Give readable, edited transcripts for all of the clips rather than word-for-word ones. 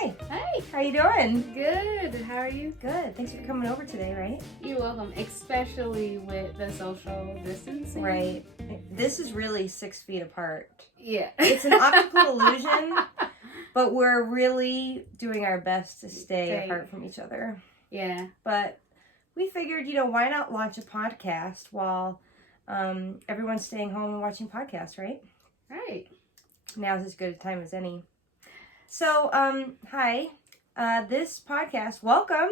Hi. Hey. How you doing? Good. How are you? Good. Thanks for coming over today, right? You're welcome, especially with the social distancing. Right. This is really 6 feet apart. Yeah. It's an optical illusion, but we're really doing our best to stay apart from each other. Yeah. But we figured, why not launch a podcast while everyone's staying home and watching podcasts, right? Right. Now's as good a time as any. So, hi. This podcast, welcome.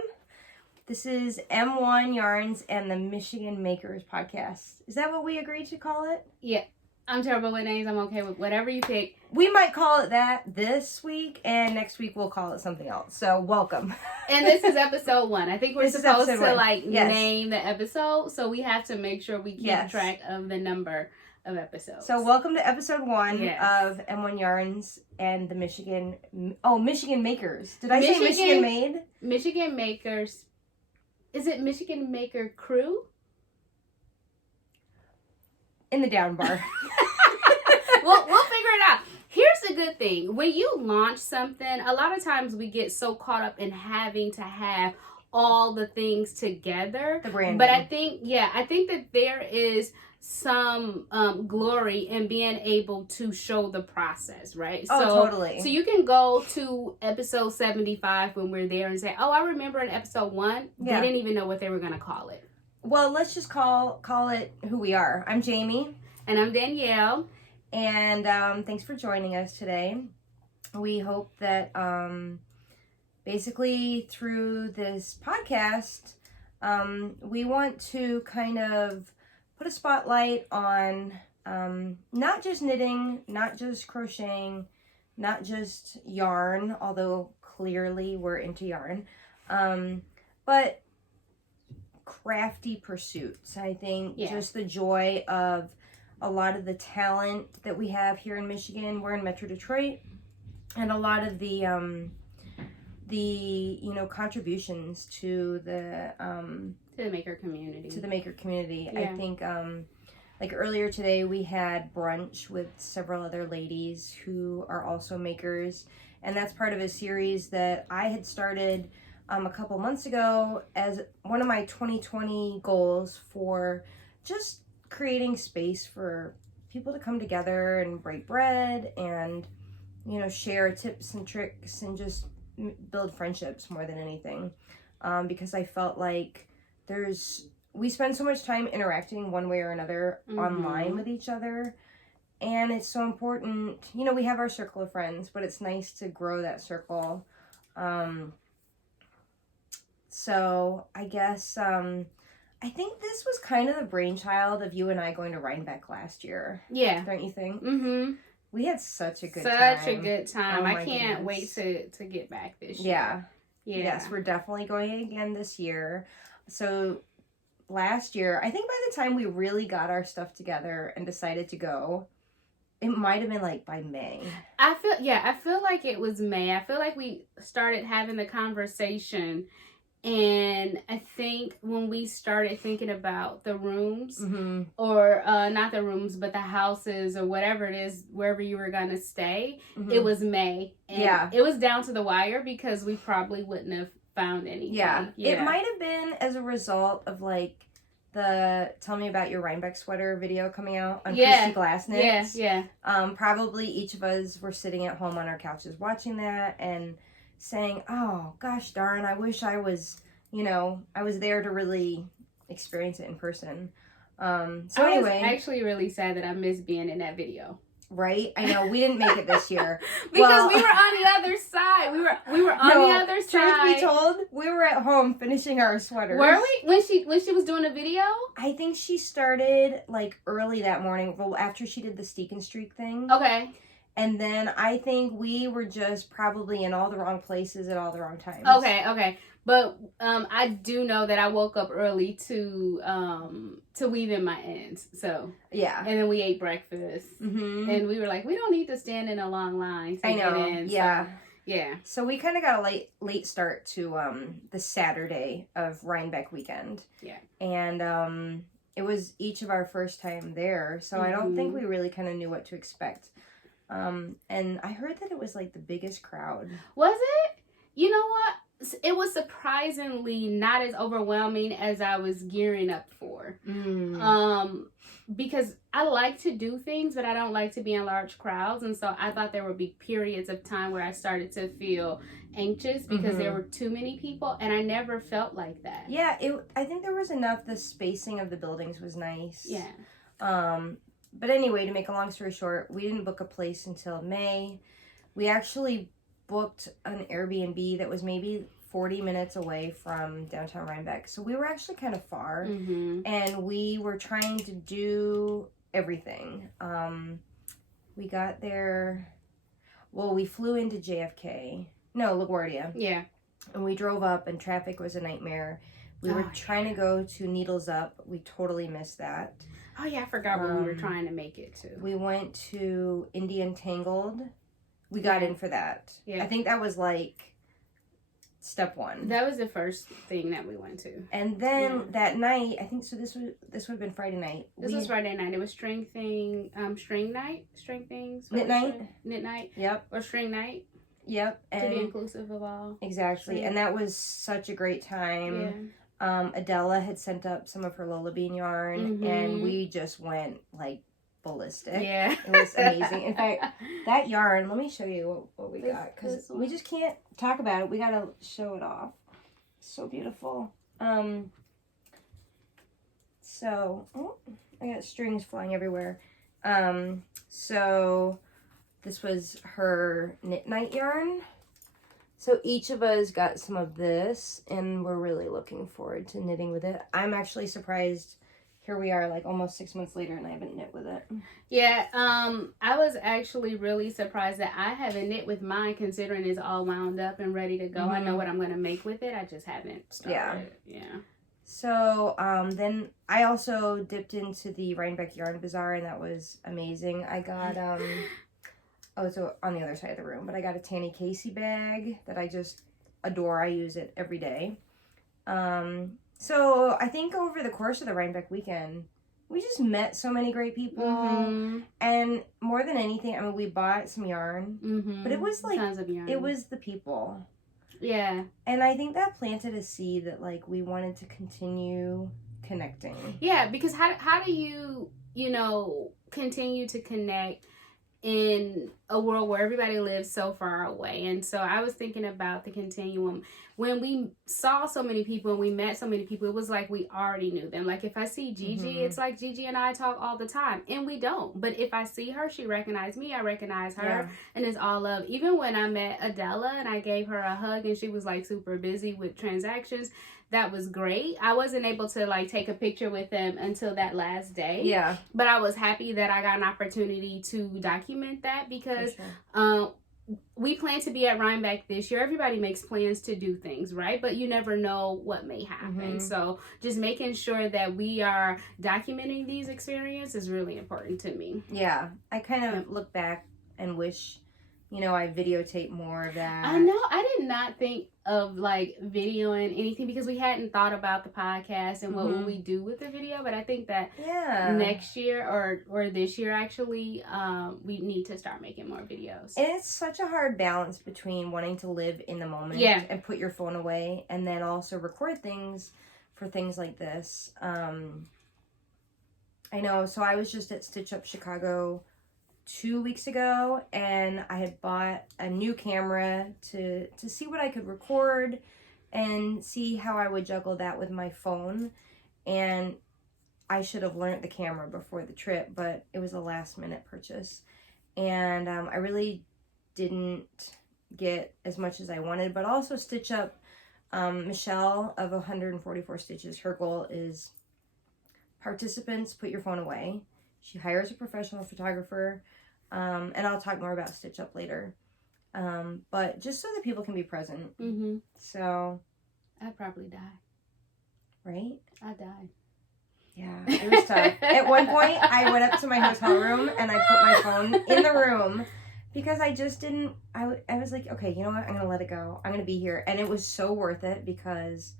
This is M1 Yarns and the Michigan Makers podcast. Is that what we agreed to call it? Yeah. I'm terrible with names. I'm okay with whatever you pick. We might call it that this week, and next week we'll call it something else. So, welcome. And this is episode 1. I think we're supposed to, yes. name the episode, so we have to make sure we keep track of the number of episodes. So, welcome to episode 1 Yes. of M1 Yarns and the Michigan Makers. Did I say Michigan Made? Michigan Makers. Is it Michigan Maker Crew? In the down bar. We'll figure it out. Here's the good thing. When you launch something, a lot of times we get so caught up in having to have all the things together. The branding. But I think that there is some glory in being able to show the process, right? Totally. So you can go to episode 75 when we're there and say, oh, I remember in episode 1, they didn't even know what they were going to call it. Well, let's just call it who we are. I'm Jamie. And I'm Danielle. And thanks for joining us today. We hope that basically through this podcast, we want to kind of put a spotlight on not just knitting, not just crocheting, not just yarn, although clearly we're into yarn, but crafty pursuits. I think just the joy of a lot of the talent that we have here in Michigan. We're in Metro Detroit, and a lot of the contributions to the maker community. Yeah. I think like earlier today we had brunch with several other ladies who are also makers, and that's part of a series that I had started a couple months ago as one of my 2020 goals for just creating space for people to come together and break bread and, share tips and tricks and just build friendships more than anything. Because I felt like we spend so much time interacting one way or another online with each other. And it's so important, we have our circle of friends, but it's nice to grow that circle. So I guess, I think this was kind of the brainchild of you and I going to Rhinebeck last year. Yeah. Don't you think? Mm-hmm. We had such a good time. Such a good time. I can't wait to get back this year. Yeah. Yes, we're definitely going again this year. So last year, I think by the time we really got our stuff together and decided to go, it might have been like by May. I feel like it was May. I feel like we started having the conversation. And I think when we started thinking about the rooms, or not the rooms, but the houses or whatever it is, wherever you were going to stay, it was May. And it was down to the wire because we probably wouldn't have found anything. Yeah. It might have been as a result of like the Tell Me About Your Rhinebeck Sweater video coming out on Christy Glass Knits. Yeah. Probably each of us were sitting at home on our couches watching that and saying, oh gosh darn, I wish I was there to really experience it in person. I was actually really sad that I missed being in that video. Right? I know we didn't make it this year because we were on the other side. We were on the other side. Truth be told, we were at home finishing our sweaters. Were we? When she was doing a video? I think she started like early that morning, well after she did the Steak and Streak thing. Okay. And then I think we were just probably in all the wrong places at all the wrong times. Okay. But I do know that I woke up early to weave in my ends. So yeah. And then we ate breakfast. And we were like, we don't need to stand in a long line to get in. Yeah. So, yeah. So we kind of got a late start to the Saturday of Rhinebeck weekend. Yeah. And it was each of our first time there, so I don't think we really kind of knew what to expect. And I heard that it was like the biggest crowd. Was it? you know what? It was surprisingly not as overwhelming as I was gearing up for. Because I like to do things, but I don't like to be in large crowds. And so I thought there would be periods of time where I started to feel anxious because there were too many people, and I never felt like that. Yeah, I think there was enough. The spacing of the buildings was nice. Yeah. But anyway, to make a long story short, we didn't book a place until May. We actually booked an Airbnb that was maybe 40 minutes away from downtown Rhinebeck. So we were actually kind of far, and we were trying to do everything. We got there, well, we flew into JFK. No, LaGuardia. Yeah. And we drove up, and traffic was a nightmare. We were trying to go to Needles Up. We totally missed that. Oh, yeah, I forgot when we were trying to make it, too. We went to Indian Tangled. We got in for that. Yeah. I think that was, like, step one. That was the first thing that we went to. And then that night, I think, so this would have been Friday night. This was Friday night. It was string things. Knit night. Knit night. Yep. Or string night. Yep. And to be inclusive of all. Exactly. And that was such a great time. Yeah. Adela had sent up some of her Lola Bean yarn, and we just went, like, ballistic. Yeah. It was amazing. In fact, that yarn, let me show you what we got, because we just can't talk about it. We got to show it off. So beautiful. So, I got strings flying everywhere. So this was her Knit Night yarn. So each of us got some of this, and we're really looking forward to knitting with it. I'm actually surprised. Here we are, like, almost 6 months later, and I haven't knit with it. Yeah, I was actually really surprised that I haven't knit with mine, considering it's all wound up and ready to go. I know what I'm going to make with it. I just haven't started. Yeah. So, then I also dipped into the Rhinebeck Yarn Bazaar, and that was amazing. I got, it's on the other side of the room, but I got a Tanny Casey bag that I just adore. I use it every day. So I think over the course of the Rhinebeck weekend, we just met so many great people. And more than anything, I mean, we bought some yarn, but it was like, tons of yarn. It was the people. Yeah. And I think that planted a seed that, like, we wanted to continue connecting. Yeah, because how do you continue to connect in a world where everybody lives so far away? And so I was thinking about the continuum. When we saw so many people and we met so many people, it was like we already knew them. Like, if I see Gigi, it's like Gigi and I talk all the time, and we don't. But if I see her, she recognizes me, I recognize her, and it's all love. Even when I met Adela and I gave her a hug and she was, like, super busy with transactions, that was great. I wasn't able to, like, take a picture with them until that last day. Yeah. But I was happy that I got an opportunity to document that, because we plan to be at Rhinebeck this year. Everybody makes plans to do things, right? But you never know what may happen. So just making sure that we are documenting these experiences is really important to me. Yeah. I kind of look back and wish, I videotaped more of that. I know. I did not think of, like, videoing anything because we hadn't thought about the podcast and what would we do with the video. But I think that next year or this year, actually, we need to start making more videos. And it's such a hard balance between wanting to live in the moment and put your phone away, and then also record things for things like this. I know. So I was just at Stitch Up Chicago 2 weeks ago, and I had bought a new camera to see what I could record and see how I would juggle that with my phone. And I should have learned the camera before the trip, but it was a last minute purchase, and I really didn't get as much as I wanted. But also Stitch Up, Michelle of 144 Stitches, her goal is participants put your phone away. She hires a professional photographer, and I'll talk more about Stitch Up later. But just so that people can be present. So I'd probably die. Right? I'd die. Yeah, it was tough. At one point, I went up to my hotel room and I put my phone in the room because I just didn't, I was like, okay, you know what? I'm going to let it go. I'm going to be here. And it was so worth it because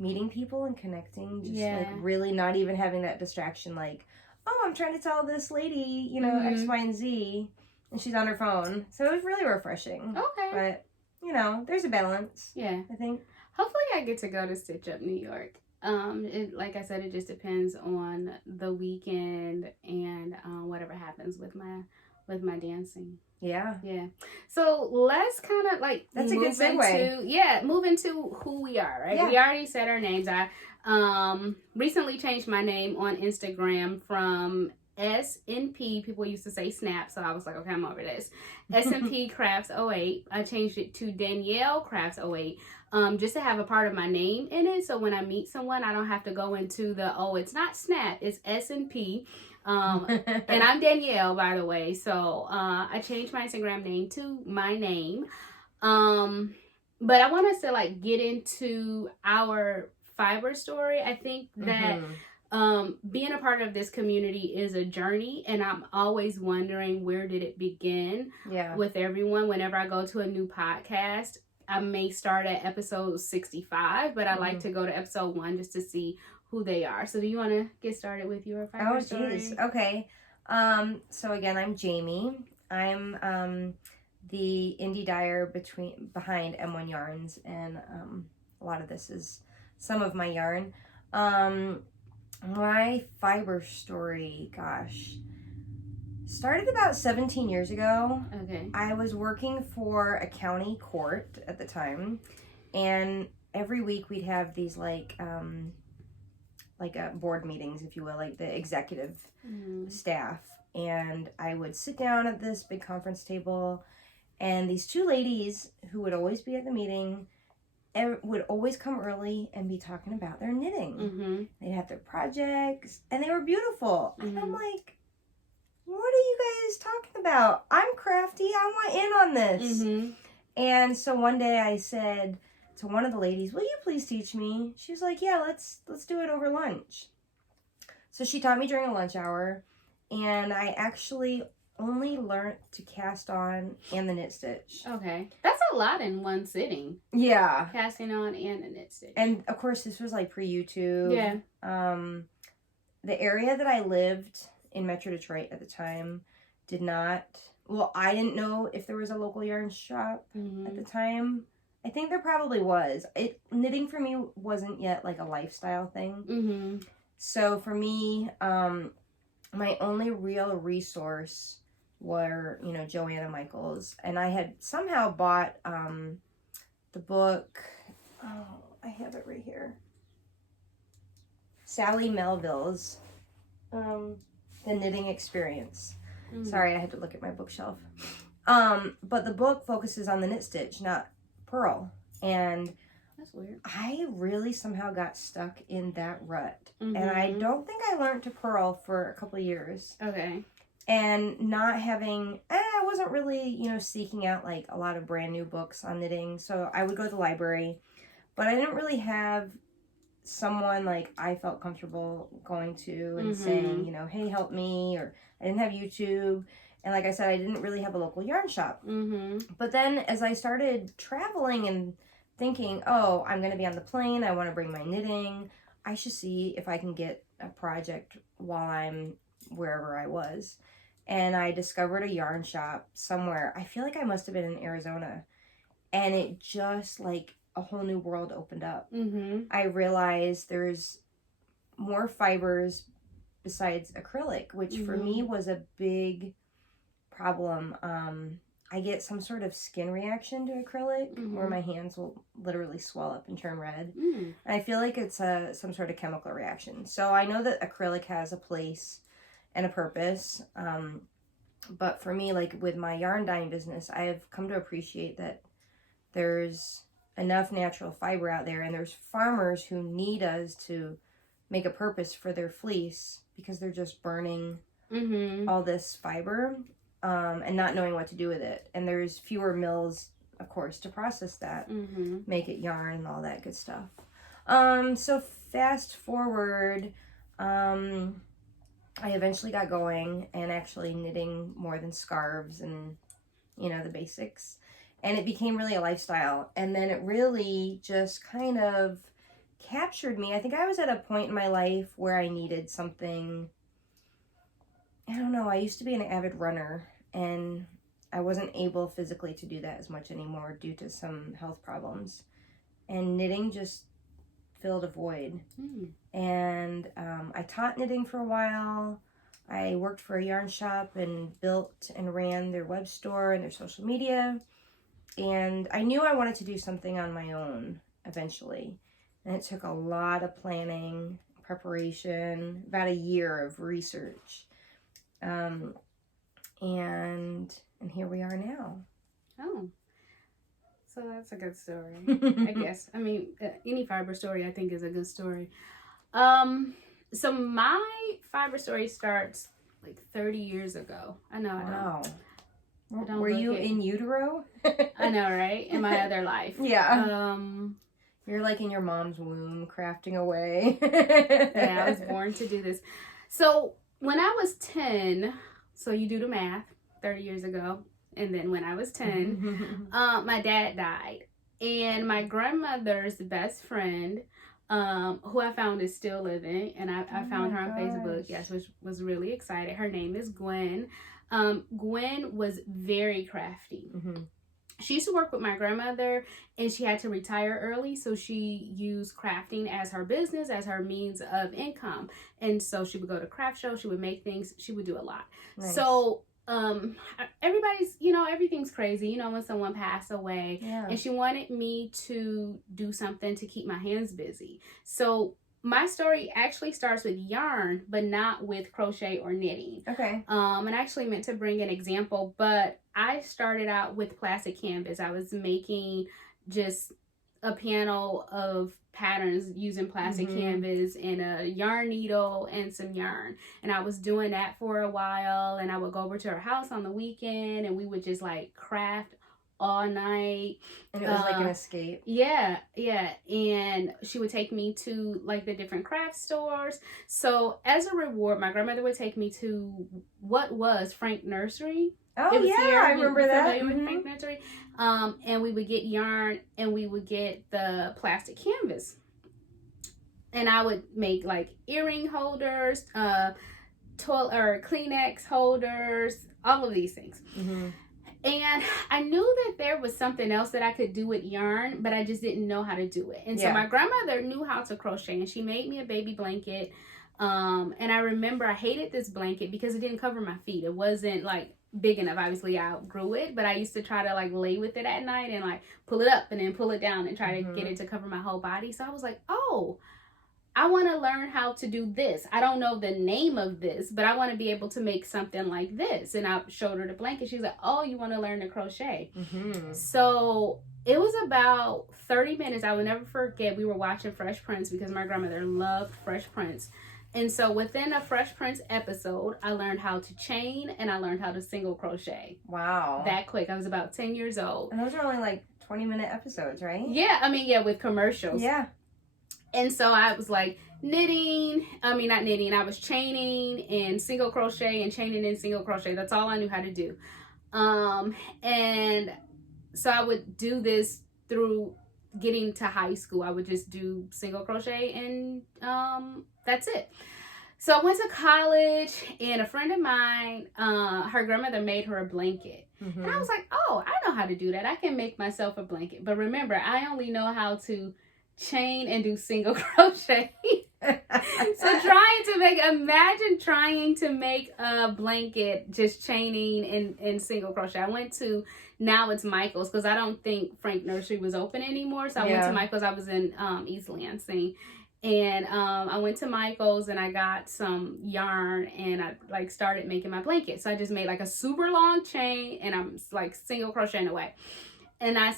meeting people and connecting, just like really not even having that distraction, like, oh, I'm trying to tell this lady, X, Y, and Z, and she's on her phone. So it was really refreshing. Okay. But, you know, there's a balance. Yeah. I think. Hopefully I get to go to Stitch Up New York. Like I said, it just depends on the weekend and whatever happens with my dancing. Yeah. Yeah. So let's kind of like that's a good segue. Move into who we are, right? Yeah. We already said our names. I recently changed my name on Instagram from S&P. People used to say Snap, so I was like, okay, I'm over this. S&P Crafts 08. I changed it to Danielle Crafts 08. Just to have a part of my name in it, so when I meet someone, I don't have to go into the, it's not Snap, it's S&P. And I'm Danielle, by the way, so I changed my Instagram name to my name. But I want us to like get into our fiber story. I think that being a part of this community is a journey, and I'm always wondering, where did it begin with everyone? Whenever I go to a new podcast, I may start at episode 65, but I like to go to episode 1 just to see who they are. So do you want to get started with your fiber story? Oh, geez. Okay. So again, I'm Jamie. I'm the indie dyer behind M1 Yarns, and a lot of this is some of my yarn. My fiber story, gosh, started about 17 years ago. Okay. I was working for a county court at the time, and every week we'd have these like board meetings, if you will, like the executive staff. And I would sit down at this big conference table, and these two ladies who would always be at the meeting would always come early and be talking about their knitting. They'd have their projects, and they were beautiful. And I'm like, what are you guys talking about? I'm crafty. I want in on this. And so one day I said to one of the ladies, will you please teach me? She was like, yeah, let's do it over lunch. So she taught me during a lunch hour, and I actually only learned to cast on and the knit stitch. Okay. That's a lot in one sitting. Yeah. Casting on and the knit stitch. And of course this was like pre-YouTube. Yeah. The area that I lived in Metro Detroit at the time did not, well, I didn't know if there was a local yarn shop at the time. I think there probably was. Knitting for me wasn't yet like a lifestyle thing. So for me, my only real resource were, Joanna Michaels. And I had somehow bought the book, I have it right here, Sally Melville's The Knitting Experience. Sorry, I had to look at my bookshelf. But the book focuses on the knit stitch, not purl. And that's weird. I really somehow got stuck in that rut. And I don't think I learned to purl for a couple of years. Okay. And not having, I wasn't really, seeking out like a lot of brand new books on knitting. So I would go to the library, but I didn't really have someone like I felt comfortable going to and saying, hey, help me. Or I didn't have YouTube. And like I said, I didn't really have a local yarn shop. But then as I started traveling and thinking, I'm going to be on the plane, I want to bring my knitting, I should see if I can get a project while I'm wherever I was. And I discovered a yarn shop somewhere. I feel like I must have been in Arizona. And it just like a whole new world opened up. I realized there's more fibers besides acrylic, which for me was a big problem. I get some sort of skin reaction to acrylic where my hands will literally swell up and turn red. And I feel like it's some sort of chemical reaction. So I know that acrylic has a place and a purpose. But for me, like with my yarn dyeing business, I have come to appreciate that there's enough natural fiber out there, and there's farmers who need us to make a purpose for their fleece because they're just burning all this fiber and not knowing what to do with it. And there's fewer mills, of course, to process that, make it yarn and all that good stuff. So fast forward, I eventually got going and actually knitting more than scarves and, the basics. And it became really a lifestyle. And then it really just kind of captured me. I think I was at a point in my life where I needed something. I don't know. I used to be an avid runner, and I wasn't able physically to do that as much anymore due to some health problems. And knitting just filled a void. And I taught knitting for a while. I worked for a yarn shop and built and ran their web store and their social media. And I knew I wanted to do something on my own eventually. And it took a lot of planning, preparation, about a year of research. And here we are now. Oh. So that's a good story, I guess. I mean, any fiber story I think is a good story. So my fiber story starts like 30 years ago. I know. Wow. I don't Were you in utero? I know, right? In my other life. Yeah. You're like in your mom's womb, crafting away. Yeah, I was born to do this. So when I was 10, so you do the math, 30 years ago. And then when I was 10, my dad died. And my grandmother's best friend, who I found is still living, and I found her on Facebook, yes, which was really excited. Her name is Gwen. Gwen was very crafty. She used to work with my grandmother, and she had to retire early, so she used crafting as her business, as her means of income. And so she would go to craft shows, she would make things, she would do a lot. Nice. So everybody's, everything's crazy, when someone passed away. Yeah. And she wanted me to do something to keep my hands busy. So my story actually starts with yarn, but not with crochet or knitting. Okay. And I actually meant to bring an example, but I started out with plastic canvas. I was making just a panel of patterns using plastic canvas and a yarn needle and some yarn. And I was doing that for a while, and I would go over to her house on the weekend, and we would just like craft all night. And it was like an escape. Yeah. And she would take me to like the different craft stores. So as a reward, my grandmother would take me to what was Frank Nursery. Oh yeah, I remember that. With Frank Nursery. And we would get yarn, and we would get the plastic canvas. And I would make like earring holders, Kleenex holders, all of these things. And I knew that there was something else that I could do with yarn, but I just didn't know how to do it. And so my grandmother knew how to crochet, and she made me a baby blanket. And I remember I hated this blanket because it didn't cover my feet. It wasn't like big enough. Obviously I outgrew it, but I used to try to like lay with it at night and like pull it up and then pull it down and try to get it to cover my whole body. So I was like, oh, I want to learn how to do this. I don't know the name of this, but I want to be able to make something like this. And I showed her the blanket. She's like, oh, you want to learn to crochet? So it was about 30 minutes. I will never forget. We were watching Fresh Prince because my grandmother loved Fresh Prince. And so within a Fresh Prince episode, I learned how to chain and I learned how to single crochet. Wow. That quick. I was about 10 years old. And those are only like 20-minute episodes, right? Yeah. I mean, yeah, with commercials. Yeah. And so I was like I was chaining and single crochet and chaining and single crochet. That's all I knew how to do. And so I would do this through getting to high school. I would just do single crochet and that's it. So I went to college, and a friend of mine, her grandmother made her a blanket. And I was like, oh, I know how to do that. I can make myself a blanket. But remember, I only know how to chain and do single crochet. So imagine trying to make a blanket just chaining and single crochet. I went to, now it's Michael's, because I don't think Frank Nursery was open anymore. So I went to Michael's. I was in East Lansing. And I went to Michael's and I got some yarn and I like started making my blanket. So I just made like a super long chain and I'm like single crocheting away. And I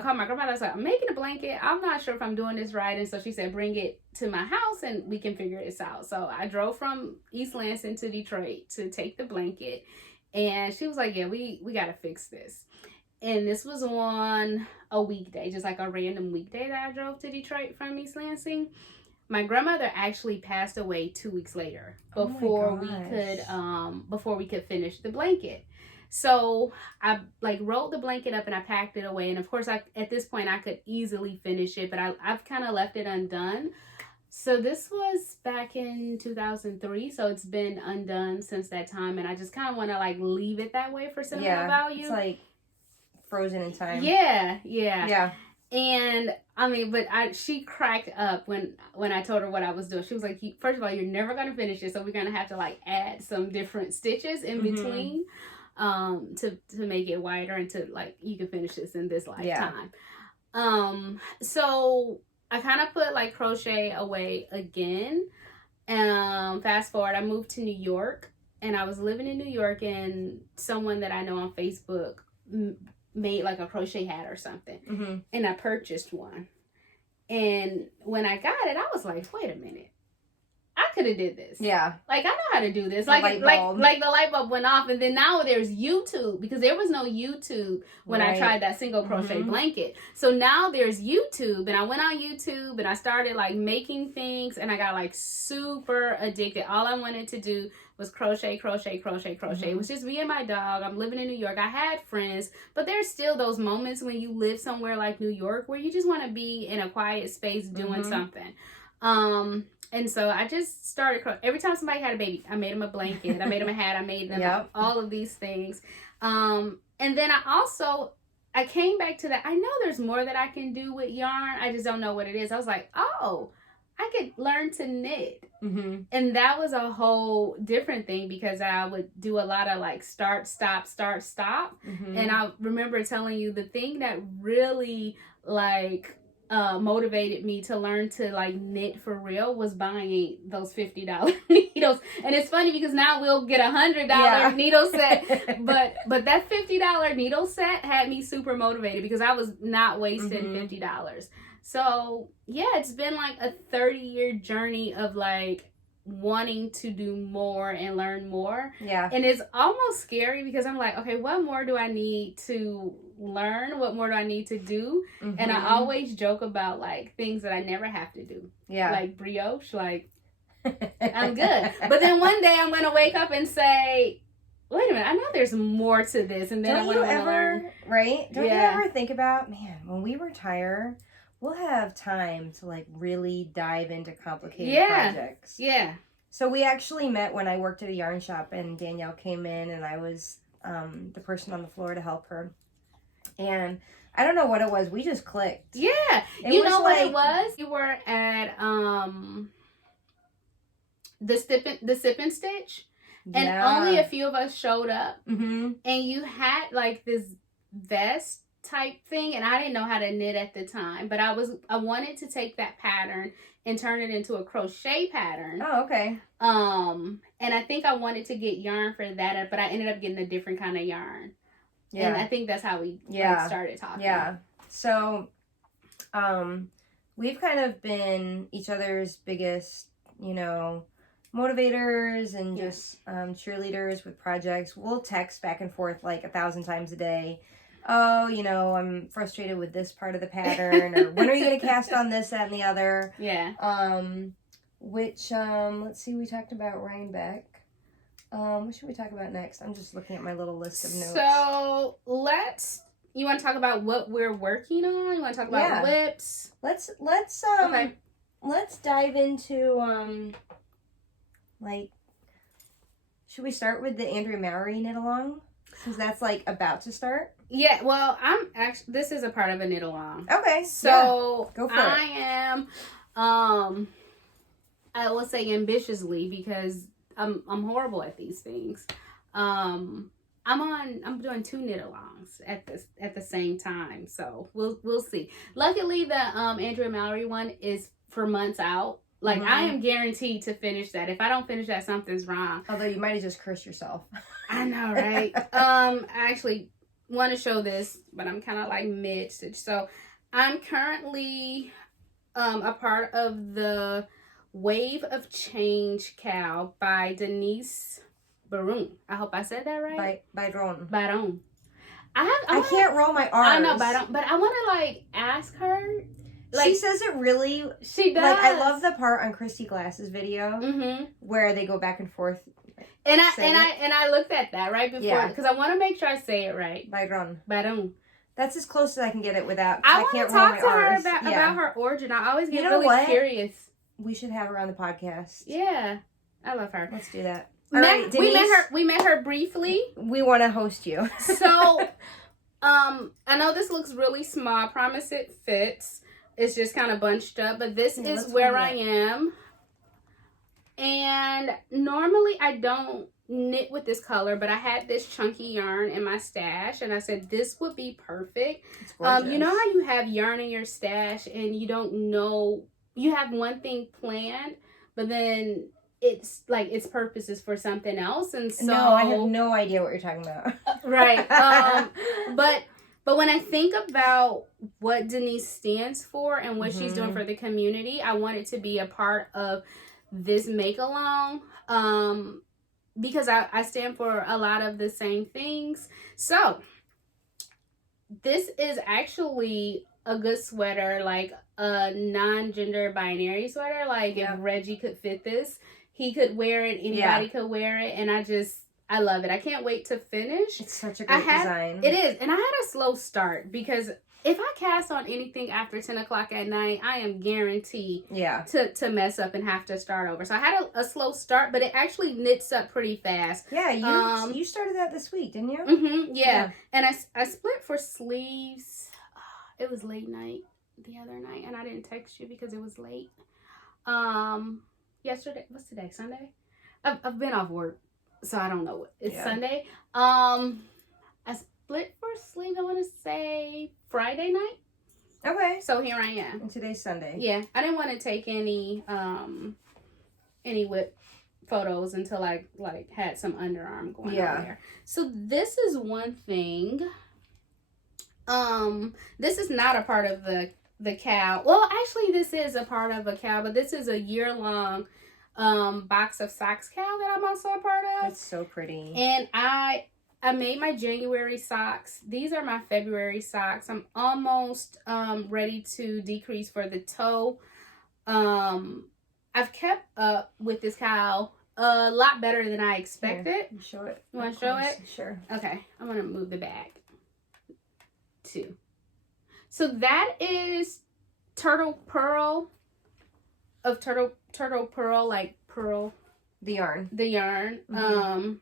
called my grandmother. I was like, I'm making a blanket. I'm not sure if I'm doing this right. And so she said, bring it to my house and we can figure this out. So I drove from East Lansing to Detroit to take the blanket. And she was like, yeah, we got to fix this. And this was on a weekday, just like a random weekday that I drove to Detroit from East Lansing. My grandmother actually passed away 2 weeks later before we could finish the blanket. So I like rolled the blanket up and I packed it away. And of course, at this point I could easily finish it, but I've kind of left it undone. So this was back in 2003, so it's been undone since that time, and I just kind of want to like leave it that way for sentimental value. It's like frozen in time. Yeah. And I mean, but she cracked up when I told her what I was doing. She was like, first of all, you're never going to finish it, so we're going to have to like add some different stitches in between to make it wider and to like, you can finish this in this lifetime. So I kind of put like crochet away again. Fast forward, I moved to New York, and I was living in New York, and someone that I know on Facebook made like a crochet hat or something, and I purchased one. And when I got it, I was like, wait a minute, I could have did this. Yeah. Like, I know how to do this. Like the light bulb went off, and then now there's YouTube, because there was no YouTube when I tried that single crochet blanket. So now there's YouTube, and I went on YouTube and I started like making things, and I got like super addicted. All I wanted to do was crochet. It was just me and my dog. I'm living in New York. I had friends, but there's still those moments when you live somewhere like New York where you just want to be in a quiet space doing something. And so I just started every time somebody had a baby, I made them a blanket, I made them a hat, I made them all of these things. And then I came back to that. I know there's more that I can do with yarn. I just don't know what it is. I was like, oh, I could learn to knit. And that was a whole different thing, because I would do a lot of like start, stop. And I remember telling you the thing that really like motivated me to learn to like knit for real was buying those $50 needles. And it's funny because now we'll get $100 needle set, but that $50 needle set had me super motivated because I was not wasting $50. So yeah, it's been like a 30-year journey of like wanting to do more and learn more. And it's almost scary because I'm like, okay, what more do I need to learn? What more do I need to do? And I always joke about like things that I never have to do. Like brioche, like I'm good. But then one day I'm going to wake up and say, wait a minute, I know there's more to this. And then Don't you ever think about, man, when we retire, we'll have time to like really dive into complicated projects. So we actually met when I worked at a yarn shop, and Danielle came in, and I was the person on the floor to help her. And I don't know what it was. We just clicked. You know what it was? You were at the sip and stitch, and only a few of us showed up. And you had like this vest type thing, and I didn't know how to knit at the time, but I wanted to take that pattern and turn it into a crochet pattern. Oh, okay. And I think I wanted to get yarn for that, but I ended up getting a different kind of yarn. And I think that's how we started talking. So we've kind of been each other's biggest, motivators and just cheerleaders with projects. We'll text back and forth like 1,000 times a day. Oh, I'm frustrated with this part of the pattern, or when are you going to cast on this, that, and the other? Let's see, we talked about Rhinebeck. What should we talk about next? I'm just looking at my little list of notes. So you want to talk about what we're working on? You want to talk about whips? Let's dive into, should we start with the Andrea Mowry knit along? Because that's like about to start. Yeah, well, this is a part of a knit along. Okay. So go for I am, I will say ambitiously, because I'm horrible at these things. I'm doing 2 knit alongs at the same time. So we'll see. Luckily the Andrea Mowry one is for months out. Like I am guaranteed to finish that. If I don't finish that, something's wrong. Although you might have just cursed yourself. I know, right? I actually want to show this, but I'm kind of like mid-stitch. So I'm currently a part of the Wave of Change cow by Denise Baron. I hope I said that right. Baron. I can't roll my R's. I know, but I want to like ask her. Like, she says it really. She does. Like, I love the part on Christy Glass's video where they go back and forth. And I looked at that right before because I want to make sure I say it right. Baron. That's as close as I can get it without. I want to talk to her about her origin. I always get really curious. We should have her on the podcast. Yeah. I love her. Let's do that. We met her briefly. We want to host you. So, I know this looks really small. I promise it fits. It's just kind of bunched up, but this is where I am. And normally I don't knit with this color, but I had this chunky yarn in my stash, and I said this would be perfect. It's gorgeous. You know how you have yarn in your stash and you don't know, you have one thing planned, but then it's like its purpose is for something else, and so no, I have no idea what you're talking about. Right. But when I think about what Denise stands for and what she's doing for the community, I want it to be a part of this make along. Because I stand for a lot of the same things. So this is actually a good sweater, like a non-gender binary sweater. Like if Reggie could fit this, he could wear it, anybody could wear it, and I love it. I can't wait to finish. It's such a great design. It is, and I had a slow start because if I cast on anything after 10 o'clock at night, I am guaranteed to mess up and have to start over. So I had a slow start, but it actually knits up pretty fast. Yeah, you started that this week, didn't you? Mm-hmm, yeah. And I split for sleeves. It was late night the other night, and I didn't text you because it was late. Yesterday, what's today? Sunday? I've been off work, so I don't know what. It's Sunday. I split for sleeve, I want to say Friday night. Okay. So here I am. And today's Sunday. Yeah. I didn't want to take any whip photos until I had some underarm going on there. So this is one thing. This is not a part of the cow. Well, actually this is a part of a cow, but this is a year-long box of socks cow that I'm also a part of. That's so pretty. And I made my January socks. These are my February socks. I'm almost ready to decrease for the toe. I've kept up with this cow a lot better than I expected. Here, show it. You want to show it? Sure. Okay, I'm going to move the bag too. So that is turtle pearl, like pearl. The yarn. Mm-hmm.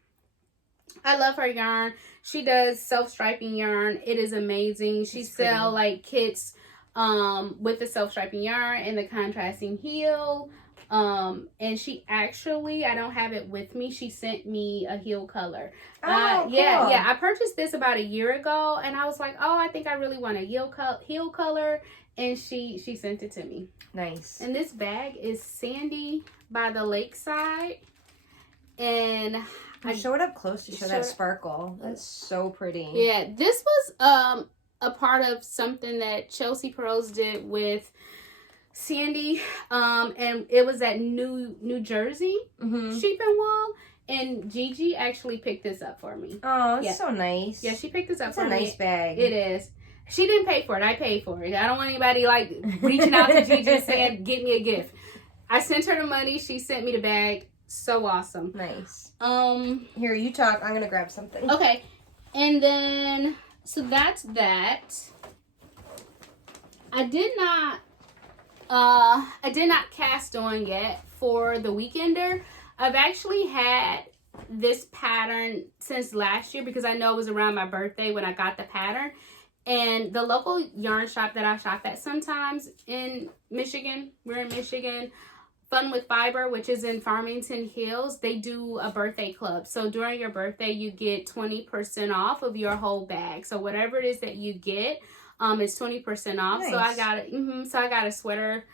I love her yarn. She does self-striping yarn. It is amazing. She sells like kits with the self-striping yarn and the contrasting heel. And she actually, I don't have it with me, she sent me a heel color. Oh, cool. Yeah. I purchased this about a year ago, and I was like, oh, I think I really want a heel color. And she sent it to me. Nice. And this bag is Sandy by the lakeside. And show it up close to show that sparkle. That's so pretty. Yeah, this was a part of something that Chelsea Pearls did with Sandy, and it was at New Jersey Sheep and Wool, and Gigi actually picked this up for me. Oh, that's so nice. Yeah, she picked this up for me. It's a nice bag. It is. She didn't pay for it. I paid for it. I don't want anybody like reaching out to Gigi saying, "Get me a gift." I sent her the money. She sent me the bag. So awesome. Nice. Here, you talk. I'm gonna grab something. Okay, and then so that's that. I did not cast on yet for the Weekender. I've actually had this pattern since last year because I know it was around my birthday when I got the pattern. And the local yarn shop that I shop at sometimes in Michigan, we're in Michigan, Fun with Fiber, which is in Farmington Hills, they do a birthday club. So during your birthday, you get 20% off of your whole bag. So whatever it is that you get, it's 20% off. Nice. So I got it. So I got a sweater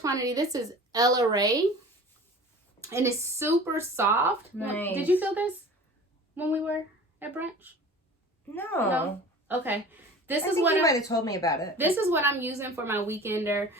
quantity. This is Ella Ray, and it's super soft. Nice. Did you feel this when we were at brunch? No. Okay. I think you might have told me about it. This is what I'm using for my Weekender.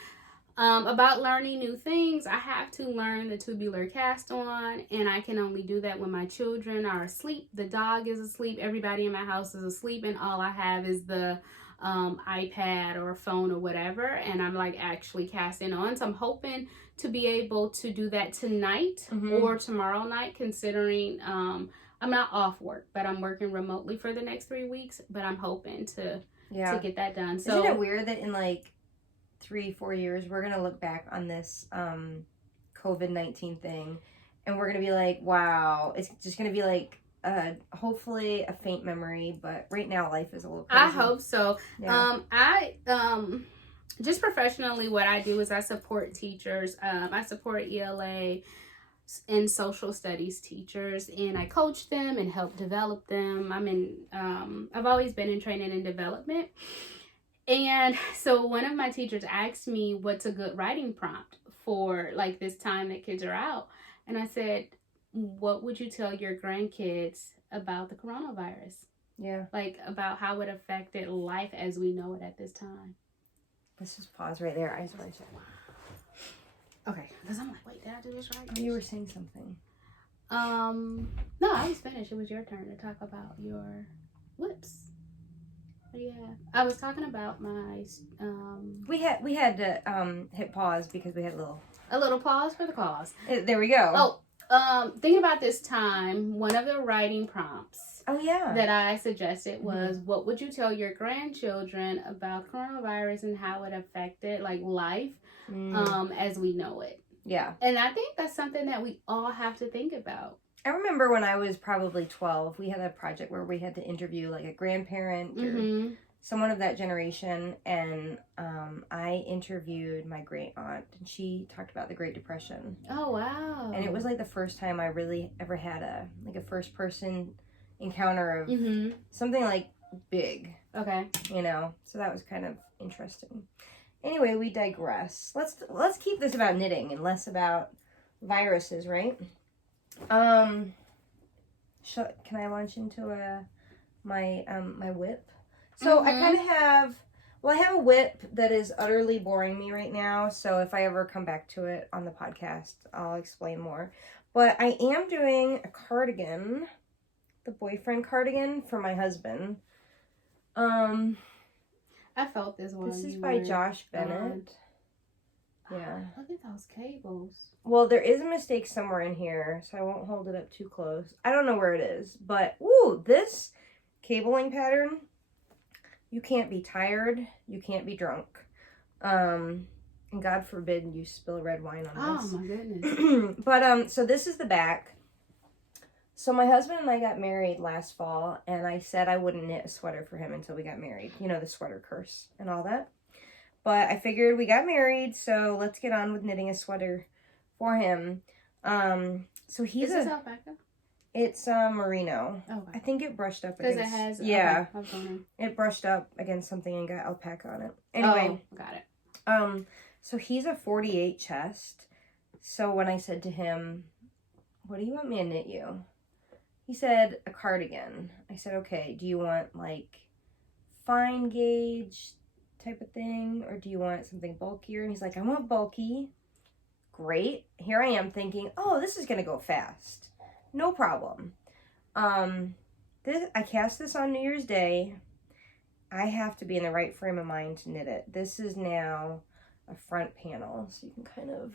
About learning new things, I have to learn the tubular cast on, and I can only do that when my children are asleep. The dog is asleep. Everybody in my house is asleep, and all I have is the iPad or phone or whatever, and I'm like actually casting on. So I'm hoping to be able to do that tonight or tomorrow night, considering I'm not off work, but I'm working remotely for the next 3 weeks, but I'm hoping to get that done. So isn't it weird that in like 3-4 years, we're going to look back on this COVID-19 thing, and we're going to be like, wow, it's just going to be like, hopefully a faint memory, but right now life is a little crazy. I hope so. Yeah. Just professionally, what I do is I support teachers. I support ELA and social studies teachers, and I coach them and help develop them. I've always been in training and development. And so one of my teachers asked me what's a good writing prompt for like this time that kids are out. And I said, what would you tell your grandkids about the coronavirus? Yeah. Like about how it affected life as we know it at this time. Let's just pause right there. I just want to check. Okay, because I'm like, wait, did I do this right? Oh, you were saying something. No, I was finished. It was your turn to talk about your whips. What do you have? I was talking about my We had to hit pause because we had a little pause for the cause. There we go. Thinking about this time, one of the writing prompts. Oh yeah. That I suggested was, what would you tell your grandchildren about coronavirus and how it affected like life, as we know it? Yeah. And I think that's something that we all have to think about. I remember when I was probably 12, we had a project where we had to interview like a grandparent or someone of that generation, and I interviewed my great aunt, and she talked about the Great Depression. Oh wow. And it was like the first time I really ever had a first person encounter of something like big. Okay. You know, so that was kind of interesting. Anyway, we digress. Let's keep this about knitting and less about viruses, right? Can I launch into my whip? So I kind of have, I have a whip that is utterly boring me right now. So if I ever come back to it on the podcast, I'll explain more. But I am doing a cardigan, the boyfriend cardigan for my husband. I felt this one. This is by Josh Bennett. Yeah. Look at those cables. Well, there is a mistake somewhere in here, so I won't hold it up too close. I don't know where it is, but woo, this cabling pattern, you can't be tired, you can't be drunk. And God forbid you spill red wine on this. Oh my goodness. But so this is the back. So my husband and I got married last fall, and I said I wouldn't knit a sweater for him until we got married. You know, the sweater curse and all that. But I figured we got married, so let's get on with knitting a sweater for him. So he's Is this alpaca? It's merino. Oh, okay. I think it brushed up because against... it has... Yeah. Okay. It brushed up against something and got alpaca on it. Anyway. Oh, got it. So he's a 48 chest. So when I said to him, what do you want me to knit you? He said, a cardigan. I said, okay, do you want like fine gauge type of thing, or do you want something bulkier? And he's like, I want bulky. Great. Here I am thinking, oh, this is gonna go fast. No problem. I cast this on New Year's Day. I have to be in the right frame of mind to knit it. This is now a front panel, so you can kind of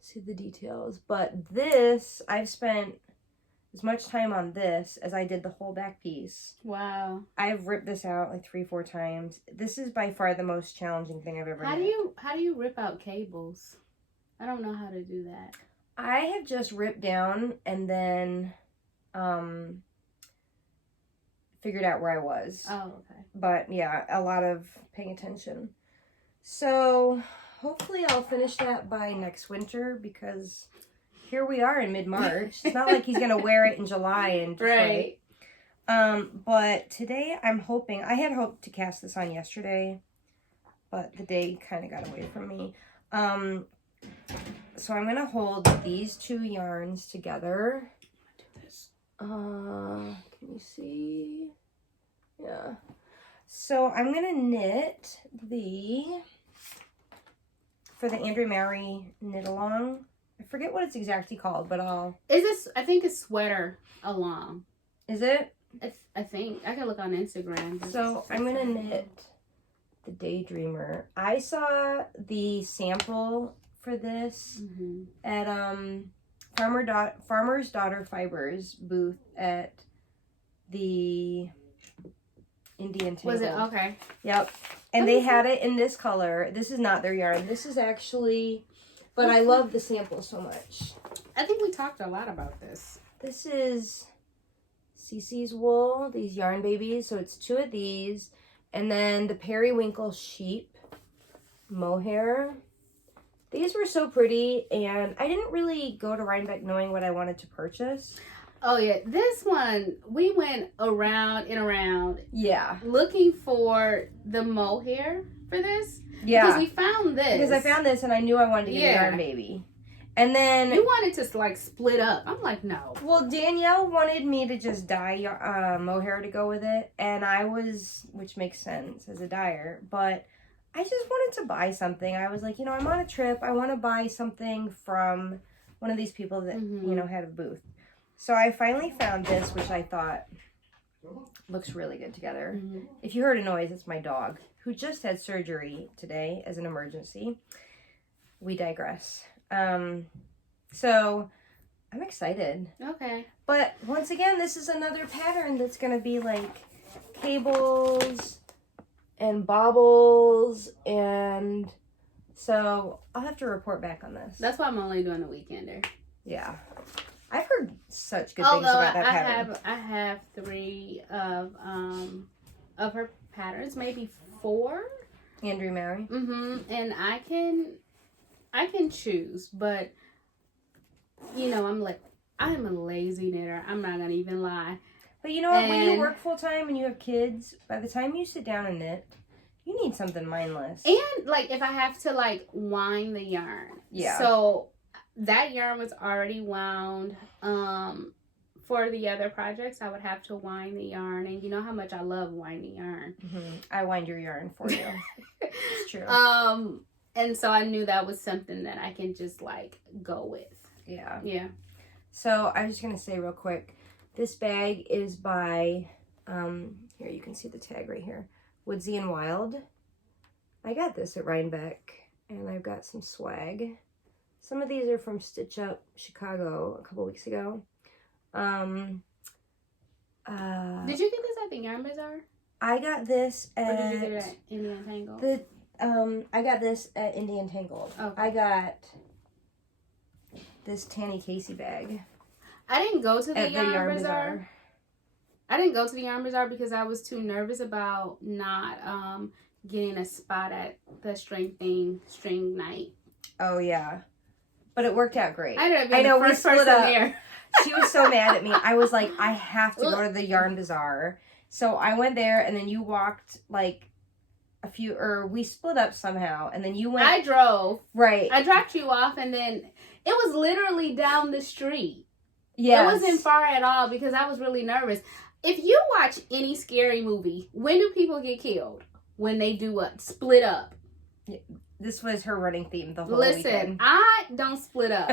see the details. But this, I've spent as much time on this as I did the whole back piece. Wow. I've ripped this out like 3-4 times. This is by far the most challenging thing I've ever knit. How do you rip out cables? I don't know how to do that. I have just ripped down and then figured out where I was. Oh, okay. But yeah, a lot of paying attention. So hopefully I'll finish that by next winter, because here we are in mid-March. It's not like he's going to wear it in July and right. But today I'm hoping, I had hoped to cast this on yesterday, but the day kind of got away from me. So I'm going to hold these two yarns together. Do this. Can you see? Yeah. So I'm going to knit for the Andrea Mowry knit along. I forget what it's exactly called, but I think it's sweater along. Is it? I think. I can look on Instagram. So I'm going to knit the Daydreamer. I saw the sample for this at Farmer's Daughter Fibers booth at the Indian Tangled. Was it? Okay. Yep. And they had it in this color. This is not their yarn. This is actually, but I love the sample so much. I think we talked a lot about this. This is Cece's wool, these yarn babies. So it's 2 of these. And then the periwinkle sheep mohair. These were so pretty, and I didn't really go to Rhinebeck knowing what I wanted to purchase. Oh yeah, this one, we went around and around. Yeah. Looking for the mohair for this. Yeah. Because we found this. Because I found this and I knew I wanted to get a yarn baby. And then... You wanted to like split up. I'm like, no. Well, Danielle wanted me to just dye mohair to go with it. And I was, which makes sense as a dyer, but I just wanted to buy something. I was like, you know, I'm on a trip. I want to buy something from one of these people that, you know, had a booth. So I finally found this, which I thought looks really good together. If you heard a noise, it's my dog, who just had surgery today as an emergency. We digress. So I'm excited. Okay. But once again, this is another pattern that's going to be like cables and bobbles, and so I'll have to report back on this. That's why I'm only doing the weekender. Yeah. I've heard such good things about that pattern. I have 3 of her patterns, maybe 4. Andrew Mary. And I can choose, but you know, I'm a lazy knitter. I'm not gonna even lie. But you know what? When you work full time and you have kids, by the time you sit down and knit, you need something mindless. And like if I have to like wind the yarn. Yeah. So that yarn was already wound. For the other projects, I would have to wind the yarn, and you know how much I love winding yarn. I wind your yarn for you. It's true. And so I knew that was something that I can just like go with. Yeah. Yeah. So I was just gonna say real quick, this bag is by here you can see the tag right here, Woodsy and Wild. I got this at Rhinebeck, and I've got some swag. Some of these are from Stitch Up Chicago a couple weeks ago. Did you get this at the Yarn Bazaar? I got this at... Or did you get it at Indian Tangled? I got this at Indian Tangled. Okay. I got this Tanny Casey bag. I didn't go to the Yarn Bazaar. Bazaar. I didn't go to the Yarn Bazaar because I was too nervous about not getting a spot at the string night. Oh, yeah. But it worked out great. I ended up being the first person there. She was so mad at me. I was like, I have to go to the Yarn Bazaar. So I went there, and then you walked like we split up somehow, and then you went. I drove. Right. I dropped you off, and then it was literally down the street. Yeah. It wasn't far at all because I was really nervous. If you watch any scary movie, when do people get killed? When they do what? Split up. Yeah. This was her running theme the whole weekend. Listen, I don't split up.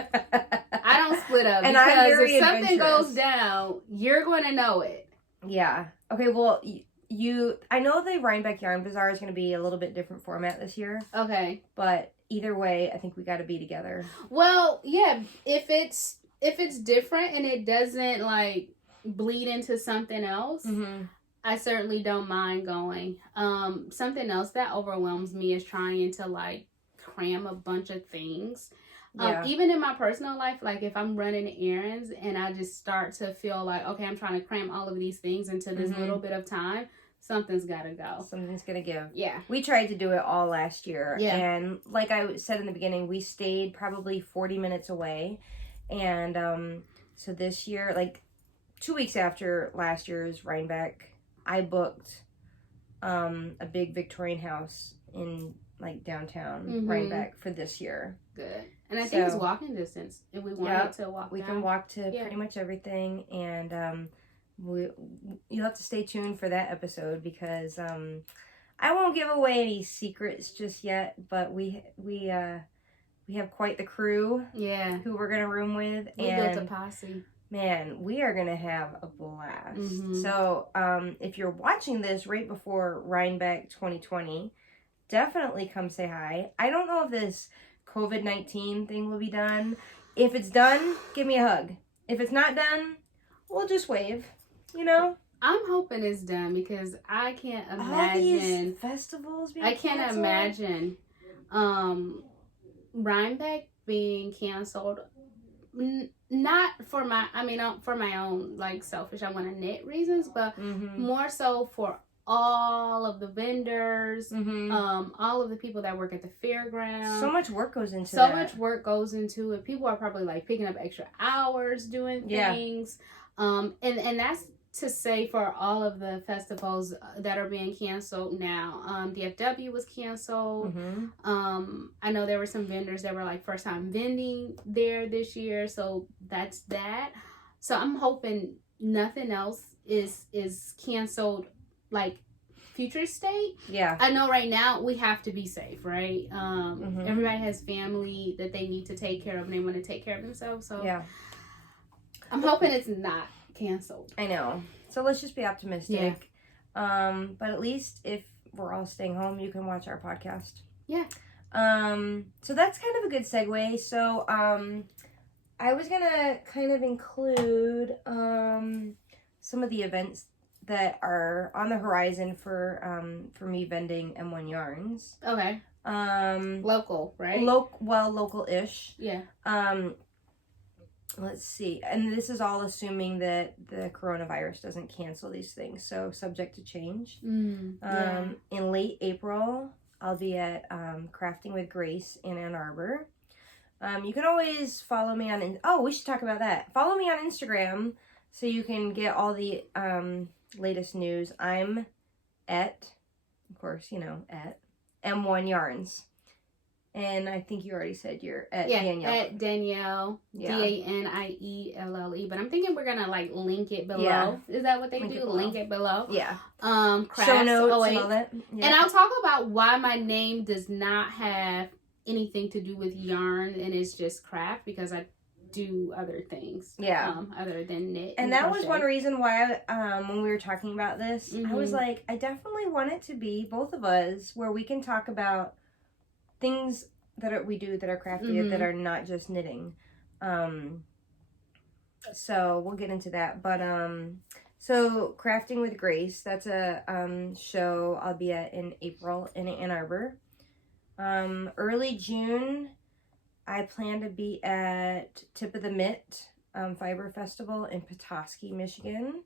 I don't split up. And because I'm very if something adventurous. goes down, you're going to know it. Yeah. Okay, well, I know the Rhinebeck Yarn Bazaar is going to be a little bit different format this year. Okay. But either way, I think we got to be together. Well, yeah, if it's different and it doesn't like bleed into something else, I certainly don't mind going. Something else that overwhelms me is trying to like cram a bunch of things. Yeah. Even in my personal life, like if I'm running errands and I just start to feel like, okay, I'm trying to cram all of these things into this little bit of time, something's got to go. Something's going to give. Yeah. We tried to do it all last year. Yeah. And like I said in the beginning, we stayed probably 40 minutes away. And so this year, like 2 weeks after last year's Rhinebeck, I booked a big Victorian house in like downtown Rhinebeck for this year. Good. And I think it's walking distance. If we wanted to walk we down. can walk to pretty much everything. And you'll have to stay tuned for that episode because I won't give away any secrets just yet. But we have quite the crew. Yeah. Who we're gonna room with. We built a posse. Man, we are going to have a blast. So, if you're watching this right before Rhinebeck 2020, definitely come say hi. I don't know if this COVID-19 thing will be done. If it's done, give me a hug. If it's not done, we'll just wave, you know? I'm hoping it's done because I can't imagine all these festivals being I can't canceled. imagine Rhinebeck being canceled. Not for my, for my own like selfish, I want to knit reasons, but more so for all of the vendors, all of the people that work at the fairground. So much work goes into that. So much work goes into it. People are probably like picking up extra hours doing things. And that's to say for all of the festivals that are being canceled now. DFW was canceled. I know there were some vendors that were like first time vending there this year, so that's that. So I'm hoping nothing else is canceled like future state. Yeah, I know right now we have to be safe, right? Everybody has family that they need to take care of and they want to take care of themselves, so yeah, I'm hoping it's not canceled. I know. So let's just be optimistic. Yeah. But at least if we're all staying home, you can watch our podcast. Yeah. So that's kind of a good segue. So I was gonna kind of include some of the events that are on the horizon for me vending M1 yarns. Okay. Local, right? Local-ish. Yeah. Let's see. And this is all assuming that the coronavirus doesn't cancel these things. So subject to change. Yeah. In late April, I'll be at Crafting with Grace in Ann Arbor. You can always follow me on... we should talk about that. Follow me on Instagram so you can get all the latest news. I'm at, of course, at M1 Yarns. And I think you already said you're at Danielle. At Danielle. Yeah. Danielle. But I'm thinking we're gonna like link it below. Yeah. Is that what they do? Link it below. Yeah. Crafts, show notes and all that. Yeah. And I'll talk about why my name does not have anything to do with yarn and it's just craft, because I do other things. Yeah. Other than knit. And that was one reason why when we were talking about this, I was like, I definitely want it to be both of us where we can talk about things that we do that are crafty that are not just knitting. So we'll get into that. But so Crafting with Grace, that's a show I'll be at in April in Ann Arbor. Early June, I plan to be at Tip of the Mitt Fiber Festival in Petoskey, Michigan.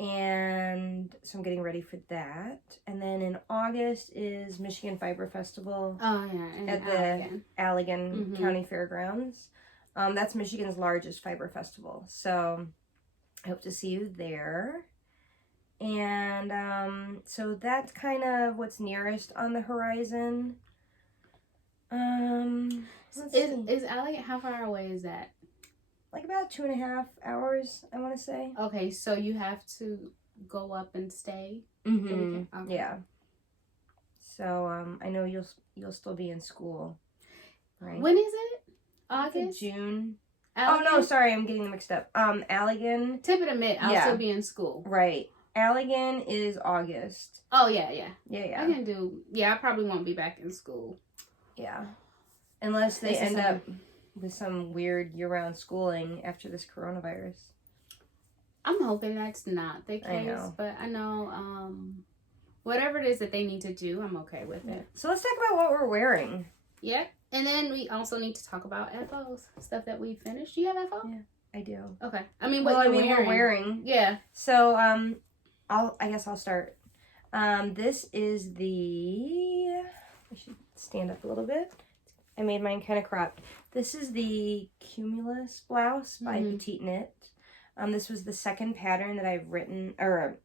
And so I'm getting ready for that. And then in August is Michigan Fiber Festival. At the Allegan County Fairgrounds. That's Michigan's largest fiber festival. So I hope to see you there. And so that's kind of what's nearest on the horizon. Is Allegan, how far away is that? Like about 2.5 hours, I want to say. Okay, so you have to go up and stay. Okay. Yeah. So I know you'll still be in school, right? When is it? August, June. Allegan? Oh no, sorry, I'm getting them mixed up. Allegan. Tip of the Mitt. I'll still be in school. Right. Allegan is August. Oh yeah. Yeah. I can do. Yeah, I probably won't be back in school. Yeah, unless they end up with some weird year-round schooling after this coronavirus. I'm hoping that's not the case, but I know whatever it is that they need to do, I'm okay with it. So let's talk about what we're wearing. Yeah, and then we also need to talk about FOs, stuff that we finished. Do you have FO? Yeah, I do. Okay, we're wearing. Yeah. So I guess I'll start. This is I should stand up a little bit. I made mine kind of cropped. This is the Cumulus Blouse by Petite Knit. This was the second pattern that I've written or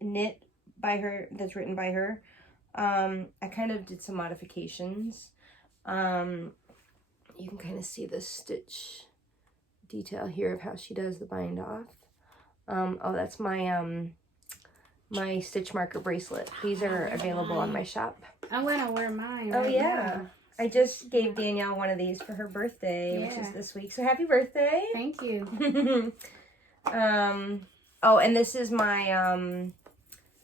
knit by her. That's written by her. I kind of did some modifications. You can kind of see the stitch detail here of how she does the bind off. That's my my stitch marker bracelet. These are available on my shop. I'm gonna wear mine. Oh yeah. I just gave Danielle one of these for her birthday, which is this week. So happy birthday. Thank you. And this is my own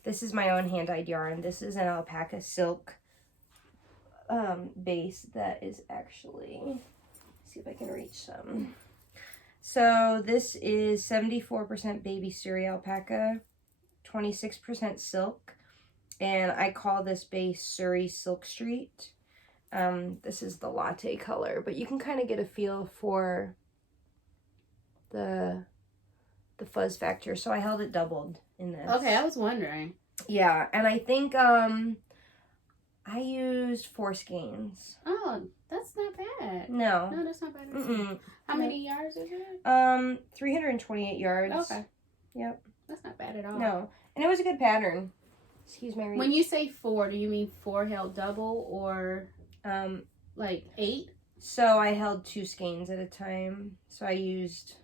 hand-dyed yarn. This is an alpaca silk base that is actually, see if I can reach some. So this is 74% baby cereal alpaca, 26% silk. And I call this base Surrey Silk Street. This is the latte color, but you can kind of get a feel for the fuzz factor. So I held it doubled in this. Okay, I was wondering. Yeah, and I think I used 4 skeins. Oh, that's not bad. No. No, that's not bad. How many yards is it? 328 yards. Okay. Yep. That's not bad at all. No. And it was a good pattern. Excuse my reach. When you say 4, do you mean 4 held double or like 8? So I held 2 skeins at a time. So I used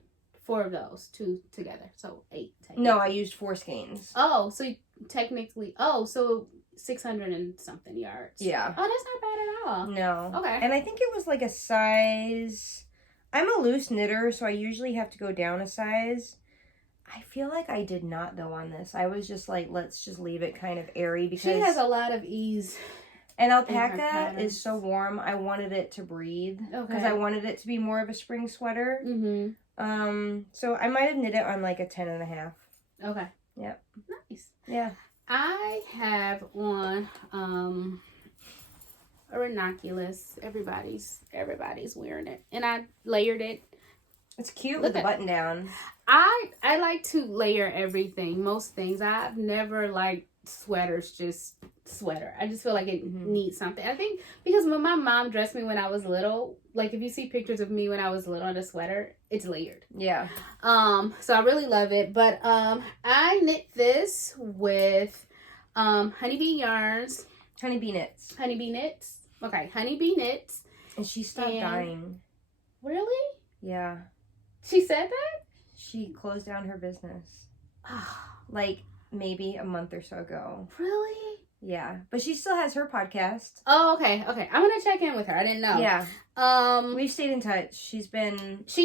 4 of those, 2 together. So 8. No, I used 4 skeins. Oh, so you technically, so 600 and something yards. Yeah. Oh, that's not bad at all. No. Okay. And I think it was like a size. I'm a loose knitter, so I usually have to go down a size. I feel like I did not though on this. I was just like, let's just leave it kind of airy because she has a lot of ease. And alpaca is so warm. I wanted it to breathe because Okay. I wanted it to be more of a spring sweater. Mm-hmm. So I might have knit it on like a 10.5. Okay. Yep. Nice. Yeah. I have on a ranunculus. Everybody's wearing it, and I layered it. It's cute with the button down. I like to layer everything. Most things. I've never liked sweaters, just sweater. I just feel like it needs something. I think because when my mom dressed me when I was little, like if you see pictures of me when I was little in a sweater, it's layered. Yeah. So I really love it. But I knit this with Honeybee Yarns. Honeybee Knits. Honeybee Knits. Okay, Honeybee Knits. And she stopped dying. Really? Yeah. She said that? She closed down her business. Like maybe a month or so ago. Really? Yeah. But she still has her podcast. Oh, okay. Okay. I'm going to check in with her. I didn't know. Yeah. We've stayed in touch. She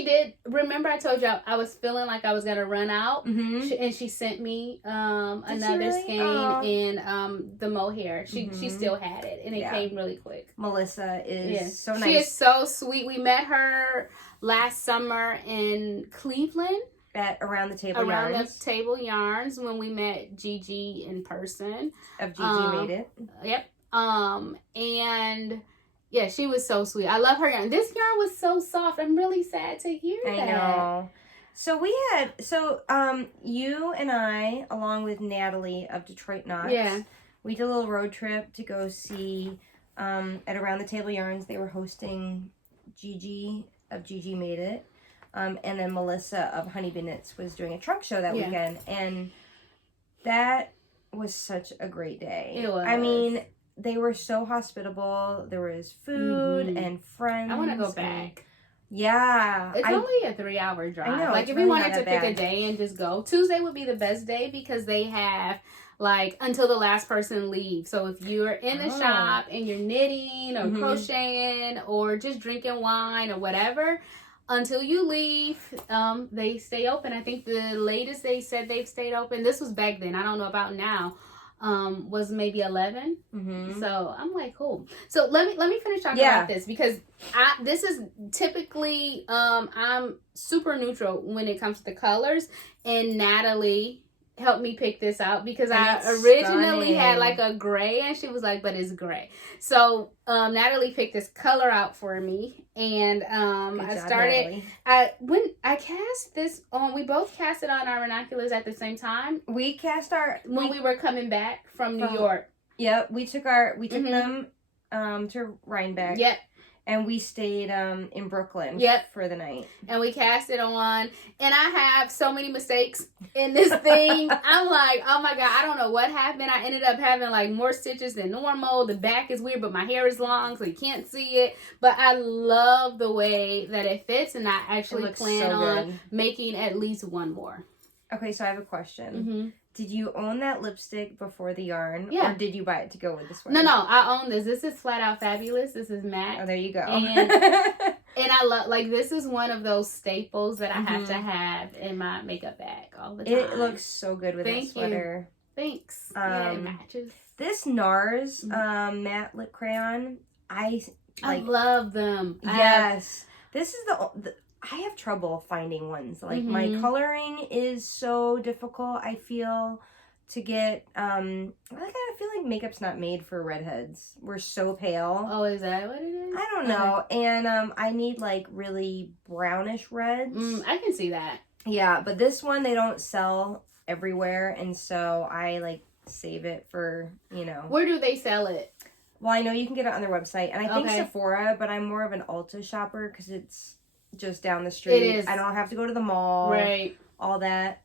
did. Remember I told you I was feeling like I was going to run out. Mm-hmm. And she sent me another skein in the mohair. She still had it. And it came really quick. Melissa is so nice. She is so sweet. We met her last summer in Cleveland. At Around the Table Yarns when we met Gigi in person. Of Gigi Made It. Yep. And yeah, she was so sweet. I love her yarn. This yarn was so soft. I'm really sad to hear that. I know. So you and I, along with Natalie of Detroit Knots, we did a little road trip to go see at Around the Table Yarns. They were hosting Gigi of Gigi Made It. And then Melissa of Honeybee Knits was doing a trunk show that weekend. And that was such a great day. It was. I mean, they were so hospitable. There was food and friends. I want to go back. Yeah. It's only a 3-hour drive. I know, like, if we wanted to pick a day and just go, Tuesday would be the best day because they have, like, until the last person leaves. So if you're in the shop and you're knitting or crocheting or just drinking wine or whatever, until you leave, they stay open. I think the latest they said they've stayed open, this was back then, I don't know about now, was maybe 11. So I'm like, cool. So let me finish talking about this because this is typically I'm super neutral when it comes to the colors, and Natalie helped me pick this out because I originally had like a gray and she was like, but it's gray. So Natalie picked this color out for me, and when I cast this on, we both cast it on our ranunculus at the same time. We cast when we were coming back from New York. Yep, we took them to Rhinebeck. Yep. And we stayed in Brooklyn for the night. And we cast it on. And I have so many mistakes in this thing. I'm like, oh my God, I don't know what happened. I ended up having like more stitches than normal. The back is weird, but my hair is long, so you can't see it. But I love the way that it fits. And I actually plan on making at least one more. Okay, so I have a question. Did you own that lipstick before the yarn? Yeah. Or did you buy it to go with the sweater? No, I own this. This is Flat Out Fabulous. This is matte. Oh, there you go. And I love, like, this is one of those staples that I have to have in my makeup bag all the time. It looks so good with that sweater. Thanks. Yeah, it matches. This Nars matte lip crayon, I love them. Yes. This is I have trouble finding ones. Like, my coloring is so difficult, I feel, to get, I kind of feel like makeup's not made for redheads. We're so pale. Oh, is that what it is? I don't know. And I need like really brownish reds. I can see that. Yeah, but this one they don't sell everywhere, and so I like save it for, you know. Where do they sell it? Well, I know you can get it on their website, and I think Sephora, but I'm more of an Ulta shopper because it's just down the street. It is. I don't have to go to the mall. Right. All that.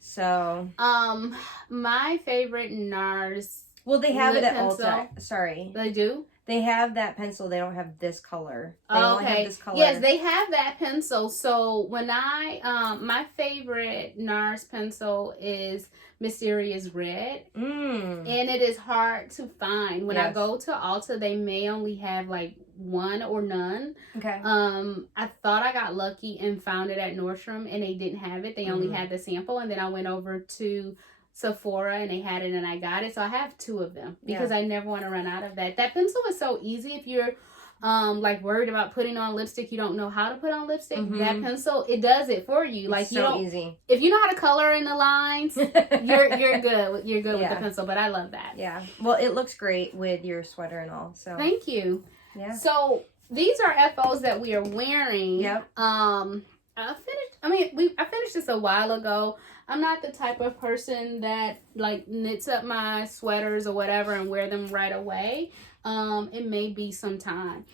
So. My favorite Nars. Well, they have it at pencil. Ulta. Sorry. They do? They have that pencil. They don't have this color. They only have this color. Yes, they have that pencil. So when my favorite Nars pencil is Mysterious Red. And it is hard to find. When I go to Ulta, they may only have like one or none. Okay. I thought I got lucky and found it at Nordstrom, and they didn't have it. They only had the sample, and then I went over to Sephora and they had it and I got it. So I have 2 of them because I never want to run out of that. That pencil is so easy if you're like worried about putting on lipstick, you don't know how to put on lipstick. That pencil, it does it for you. Like, you don't, easy. If you know how to color in the lines, you're good. You're good with the pencil, but I love that. Yeah. Well, it looks great with your sweater and all. So thank you. Yeah. So these are FOs that we are wearing. Yep. I finished this a while ago. I'm not the type of person that like knits up my sweaters or whatever and wear them right away. It may be some time,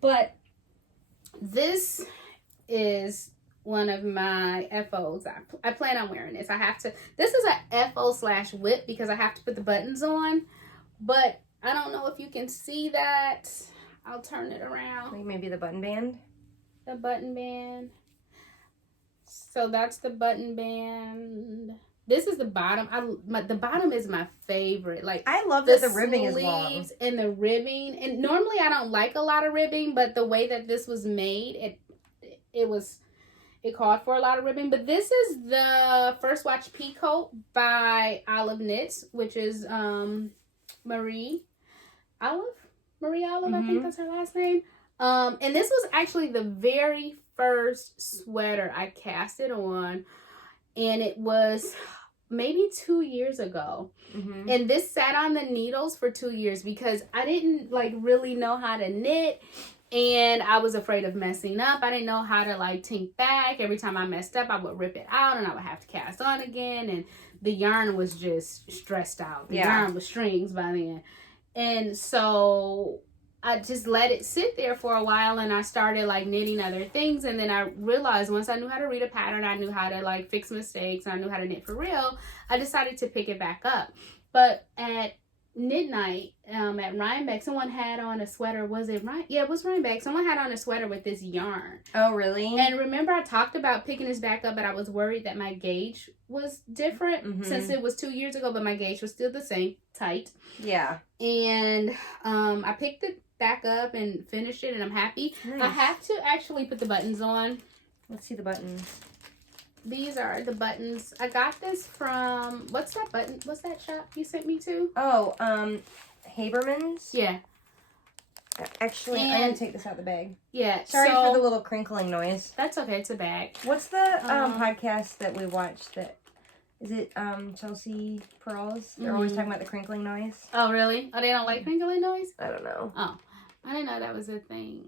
but this is one of my FOs. I plan on wearing this. This is a FO/whip because I have to put the buttons on, but I don't know if you can see that. I'll turn it around. Like maybe the button band? The button band. So that's the button band. This is the bottom. The bottom is my favorite. Like, I love that the ribbing is long. And the ribbing. And normally I don't like a lot of ribbing, but the way that this was made, it called for a lot of ribbing. But this is the First Watch Peacoat by Olive Knits, which is Marie Olive. I think that's her last name. And this was actually the very first sweater I casted on, and it was maybe 2 years ago. And this sat on the needles for 2 years because I didn't like really know how to knit, and I was afraid of messing up. I didn't know how to like tink back. Every time I messed up, I would rip it out and I would have to cast on again, and the yarn was just stressed out. The yarn was strings by then. And so I just let it sit there for a while, and I started like knitting other things. And then I realized once I knew how to read a pattern, I knew how to like fix mistakes, and I knew how to knit for real, I decided to pick it back up. But at midnight at Rhinebeck, someone had on a sweater. Was it right? Yeah, it was Rhinebeck. Someone had on a sweater with this yarn. Oh, really? And remember, I talked about picking this back up, but I was worried that my gauge was different since it was 2 years ago, but my gauge was still the same, tight. Yeah. And I picked it back up and finished it, and I'm happy. Nice. I have to actually put the buttons on. Let's see the buttons. These are the buttons. I got this from, what's that shop you sent me to? Oh, Haberman's? Yeah. Actually, I'm going to take this out of the bag. Yeah. Sorry for the little crinkling noise. That's okay. It's a bag. What's the podcast that we watched that, is it Chelsea Pearls? They're always talking about the crinkling noise. Oh, really? Oh, they don't like crinkling noise? I don't know. Oh, I didn't know that was a thing.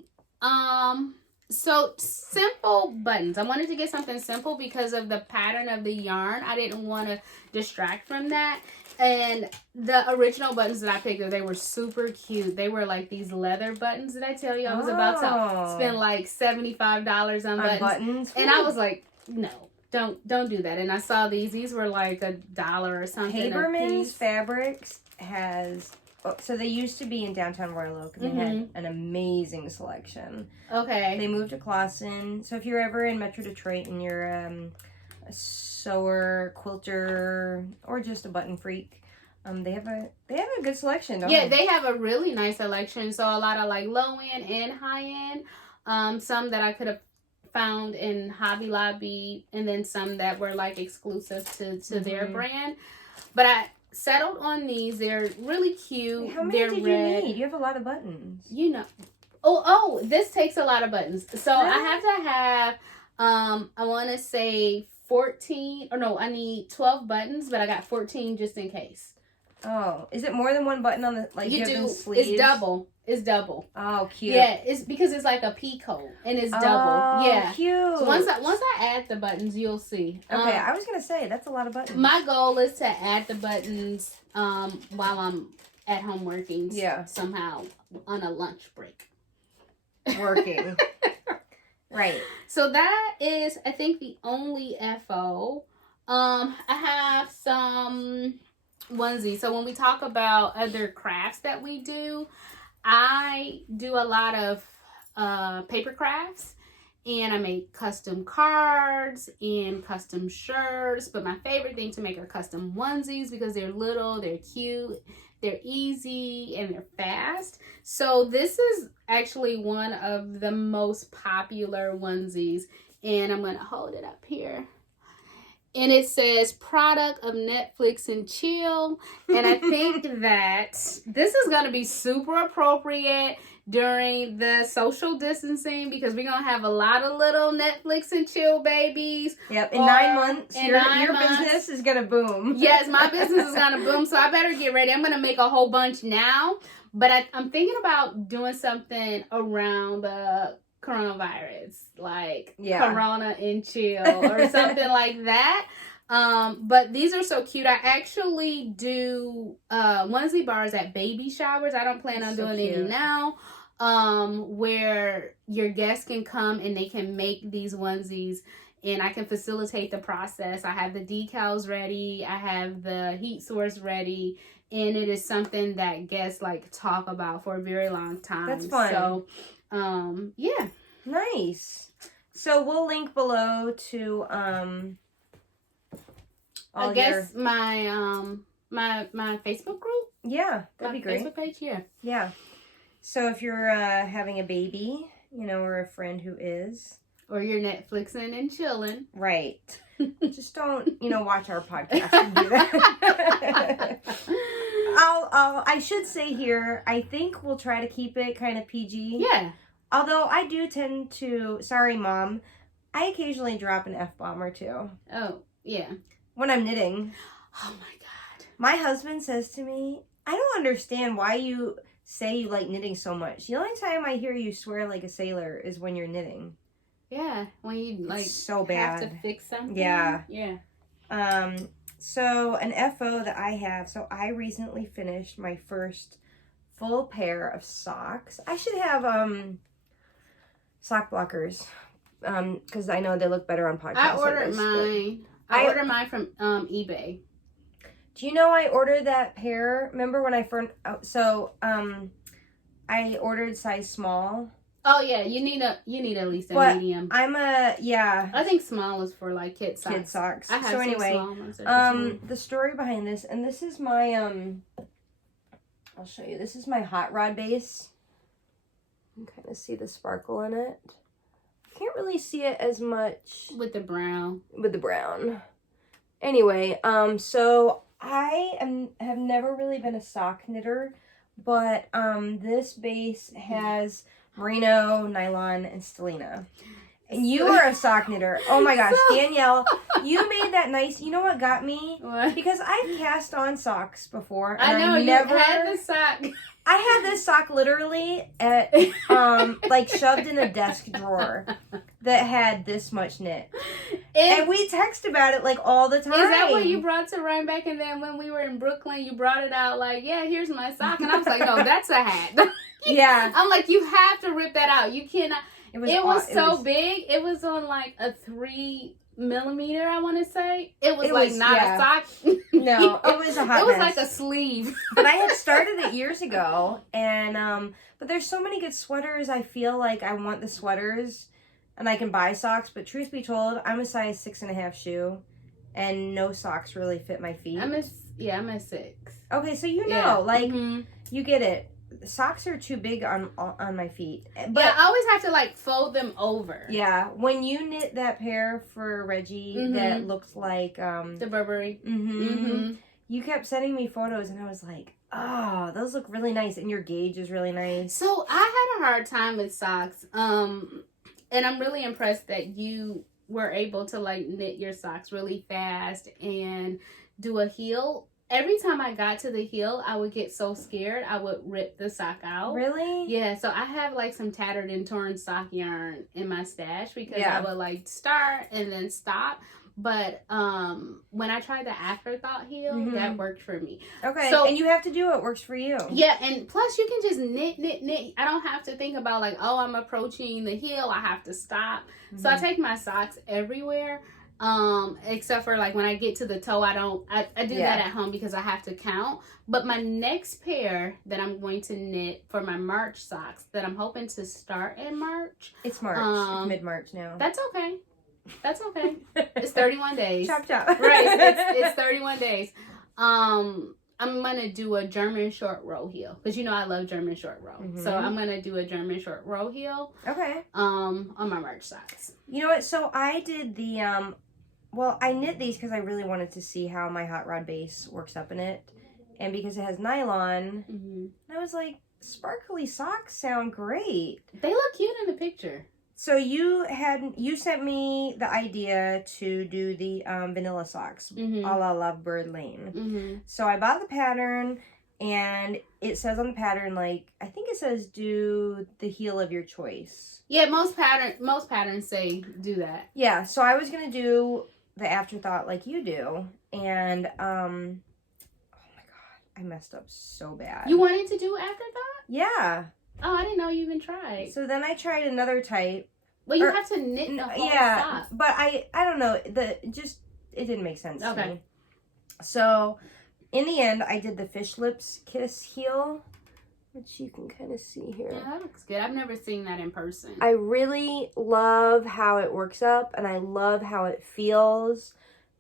So simple buttons. I wanted to get something simple because of the pattern of the yarn. I didn't want to distract from that. And the original buttons that I picked up, they were super cute. They were like these leather buttons. Did I tell you I was about to spend like $75 on buttons? And I was like, no, don't do that. And I saw these were like $1 or something. Haberman's Fabrics has, so they used to be in downtown Royal Oak, and they had an amazing selection. Okay. They moved to Clawson. So if you're ever in Metro Detroit and you're a sewer, quilter, or just a button freak, they have a good selection, don't they? Yeah, they have a really nice selection. So a lot of like low end and high end. Some that I could have found in Hobby Lobby, and then some that were like exclusive to their brand. But I settled on these. They're really cute. How many did you need? You have a lot of buttons. You know. Oh, this takes a lot of buttons. So really? I have to have, I want to say 14, or no, I need 12 buttons, but I got 14 just in case. Oh, is it more than one button on the, like, you do, sleeves? It's double. It's double. Oh, cute. Yeah, it's because it's like a peacoat and it's double. Oh, yeah, cute. So once I add the buttons, you'll see. Okay, I was gonna say that's a lot of buttons. My goal is to add the buttons while I'm at home working. Yeah. Somehow on a lunch break. Working. Right. So that is, I think, the only FO. I have some onesies. So when we talk about other crafts that we do, I do a lot of paper crafts, and I make custom cards and custom shirts. But my favorite thing to make are custom onesies because they're little, they're cute, they're easy, and they're fast. So this is actually one of the most popular onesies, and I'm going to hold it up here. And it says product of Netflix and chill. And I think that this is going to be super appropriate during the social distancing because we're going to have a lot of little Netflix and chill babies. Yep, in 9 months, your business is going to boom. Yes, my business is going to boom. So I better get ready. I'm going to make a whole bunch now. But I'm thinking about doing something around the coronavirus, like Corona and chill or something like that. But these are so cute. I actually do onesie bars at baby showers. I don't plan on doing any now. Where your guests can come and they can make these onesies, and I can facilitate the process. I have the decals ready. I have the heat source ready. And it is something that guests like talk about for a very long time. That's fun. So, yeah. Nice. So we'll link below to I guess my my Facebook group. Yeah, that'd be great. Facebook page, yeah. Yeah. So if you're having a baby, or a friend who is, or you're Netflixing and chilling, right? Just don't watch our podcast and do that. I should say here, I think we'll try to keep it kind of PG. Yeah. Although I do tend to, sorry mom, I occasionally drop an F-bomb or two. Oh, yeah. When I'm knitting. Oh my God. My husband says to me, I don't understand why you say you like knitting so much. The only time I hear you swear like a sailor is when you're knitting. Yeah, when you like it's so bad. have to fix something. Yeah. Yeah. So an FO that I have, so I recently finished my first full pair of socks. I should have sock blockers because I know they look better on podcasts. I ordered mine. I ordered mine from eBay. Do you know I ordered that pair? Remember when I first? I ordered size small. Oh yeah, you need at least a medium. I think small is for like kid socks. Kid socks. I have so anyway, small ones the story behind this, and this is my I'll show you. This is my hot rod base. You can kind of see the sparkle in it. Can't really see it as much with the brown. Anyway, so I have never really been a sock knitter, but this base has merino, nylon, and stellina. And you are a sock knitter. Oh my gosh, Danielle, you made that nice. You know what got me? What? Because I've cast on socks before. And I know, you had the sock. I had this sock literally at like shoved in a desk drawer that had this much knit. And we text about it like all the time. Is that what you brought to Rhinebeck? And then when we were in Brooklyn, you brought it out like, yeah, here's my sock. And I was like, no, that's a hat. Yeah. I'm like, you have to rip that out. You cannot. It was so big. It was on like a 3 millimeter, I want to say. It was not a sock. No, it was a hot It was mess. like a sleeve. But I had started it years ago, and but there's so many good sweaters. I feel like I want the sweaters, and I can buy socks. But truth be told, I'm a size 6.5 shoe, and no socks really fit my feet. I'm a 6. Okay, so you get it. Socks are too big on my feet. But I always have to like fold them over. Yeah, when you knit that pair for Reggie that looked like the Burberry. You kept sending me photos and I was like, oh, those look really nice, and your gauge is really nice. So I had a hard time with socks. And I'm really impressed that you were able to like knit your socks really fast and do a heel, every time I got to the heel, I would get so scared I would rip the sock out. Really? Yeah, so I have like some tattered and torn sock yarn in my stash because I would like start and then stop. But when I tried the afterthought heel, that worked for me. Okay, so, and you have to do what works for you. Yeah, and plus you can just knit. I don't have to think about like, oh, I'm approaching the heel, I have to stop. So I take my socks everywhere, except for like when I get to the toe, I do that at home because I have to count. But my next pair that I'm going to knit for my March socks that I'm hoping to start in March. It's March. It's mid-March now. That's okay. That's okay. It's 31 days. Chop chop. Right. It's 31 days. I'm gonna do a German short row heel because you know I love German short row. So I'm gonna do a German short row heel. Okay. On my March socks. You know what? So I did the well, I knit these because I really wanted to see how my hot rod base works up in it, and because it has nylon, I was like, sparkly socks sound great. They look cute in the picture. So you sent me the idea to do the vanilla socks, a la Lovebird Lane. So I bought the pattern, and it says on the pattern, like, I think it says do the heel of your choice. Yeah, most patterns say do that. Yeah, so I was gonna do the afterthought like you do, and oh my god, I messed up so bad. You wanted to do afterthought? Yeah. Oh, I didn't know you even tried. So then I tried another type. Well, you have to knit the whole sock. But I don't know, it didn't make sense to me. So in the end, I did the fish lips kiss heel, which you can kind of see here. Yeah, that looks good. I've never seen that in person. I really love how it works up, and I love how it feels.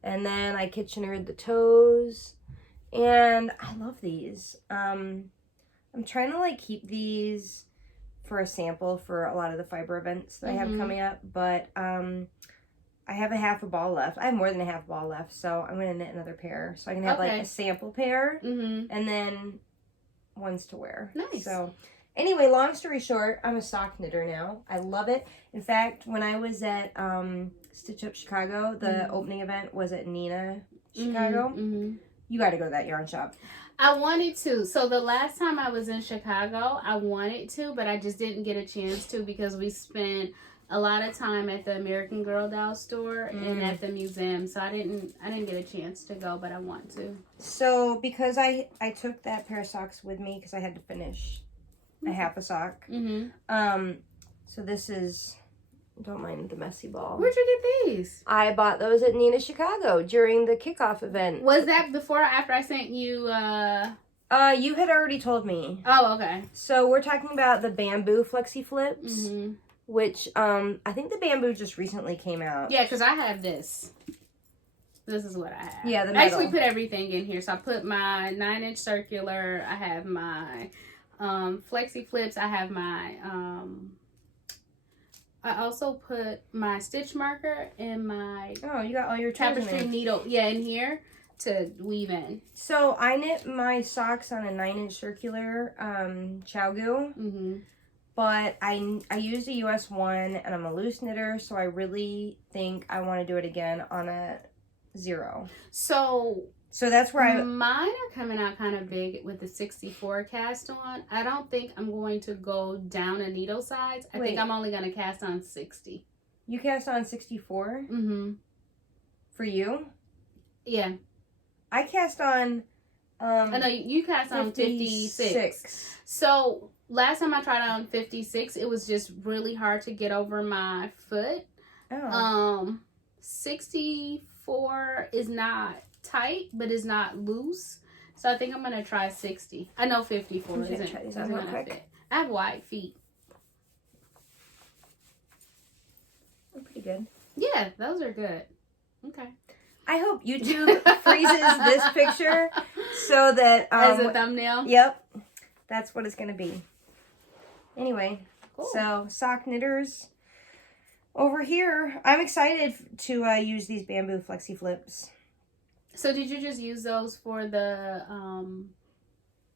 And then I Kitchenered the toes, and I love these. I'm trying to like keep these for a sample for a lot of the fiber events that I have coming up, but I have a half a ball left. I have more than a half ball left, so I'm going to knit another pair. So I can have like a sample pair and then ones to wear. Nice. So anyway, long story short, I'm a sock knitter now. I love it. In fact, when I was at Stitch Up Chicago, the opening event was at Nina Chicago. You got to go to that yarn shop. I wanted to. So the last time I was in Chicago, I wanted to, but I just didn't get a chance to because we spent a lot of time at the American Girl doll store and at the museum. So I didn't get a chance to go, but I want to. So because I took that pair of socks with me because I had to finish a half a sock. So this is, don't mind the messy ball. Where'd you get these? I bought those at Nina Chicago during the kickoff event. Was that before or after I sent you? You had already told me. Oh, okay. So we're talking about the bamboo flexi flips, which I think the bamboo just recently came out. Yeah, because I have this. This is what I have. Yeah, the I metal. actually put everything in here. So I put my 9-inch circular. I have my flexi flips. I have my I also put my stitch marker and my you got all your tapestry needle in here to weave in. So I knit my socks on a 9-inch circular Chowgu, but I used a US 1 and I'm a loose knitter, so I really think I want to do it again on a 0. So that's where mine are coming out kind of big with the 64 cast on. I don't think I'm going to go down a needle size. I think I'm only going to cast on 60. You cast on 64? For you? Yeah. I cast on I know you cast on 56. So last time I tried on 56, it was just really hard to get over my foot. 64 is not tight, but it's not loose. So I think I'm gonna try 60. I know 54 isn't gonna fit. I have wide feet. They're pretty good. Yeah, those are good. Okay. I hope YouTube freezes this picture so that as a thumbnail. Yep, that's what it's gonna be. Anyway, cool. So sock knitters over here. I'm excited to use these bamboo flexi flips. So did you just use those for the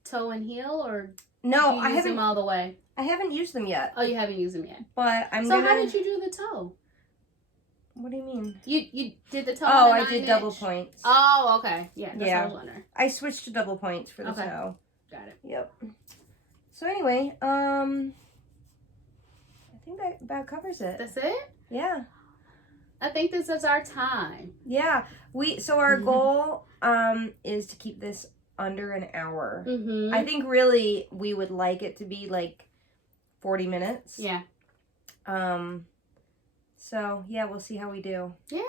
toe and heel, or no? I haven't them all the way. I haven't used them yet. Oh, you haven't used them yet. But I'm. So how did you do the toe? What do you mean? You did the toe. Oh, on the I did 9 double inch? points. Oh, okay. Yeah, that's Yeah. what I was wondering. I switched to double points for the Okay. toe. Got it. Yep. So anyway, I think that about covers it. That's it? Yeah. I think this is our time. Yeah. So our goal is to keep this under an hour. Mm-hmm. I think really we would like it to be like 40 minutes. Yeah. So yeah, we'll see how we do. Yeah.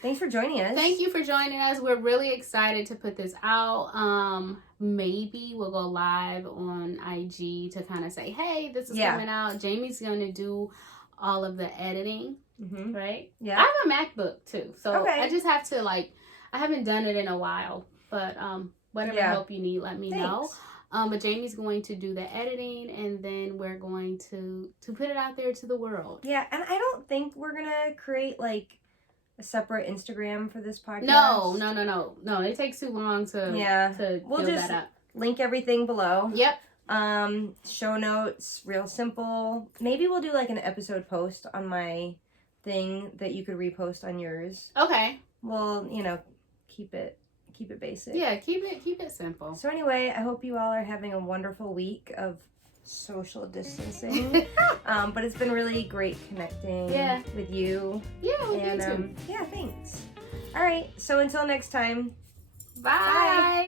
Thanks for joining us. Thank you for joining us. We're really excited to put this out. Maybe we'll go live on IG to kind of say, hey, this is coming out. Jamie's going to do all of the editing, right? Yeah. I have a MacBook too. So I just have to I haven't done it in a while, but whatever help you need, let me know. But Jamie's going to do the editing, and then we're going to put it out there to the world. Yeah, and I don't think we're going to create a separate Instagram for this podcast. No. It takes too long to build that up. Link everything below. Yep. Show notes, real simple. Maybe we'll do an episode post on my thing that you could repost on yours. Okay. Well, keep it basic. Yeah, keep it simple. So anyway, I hope you all are having a wonderful week of social distancing. But it's been really great connecting with you. Yeah, with you too. Yeah, thanks. All right, so until next time. Bye.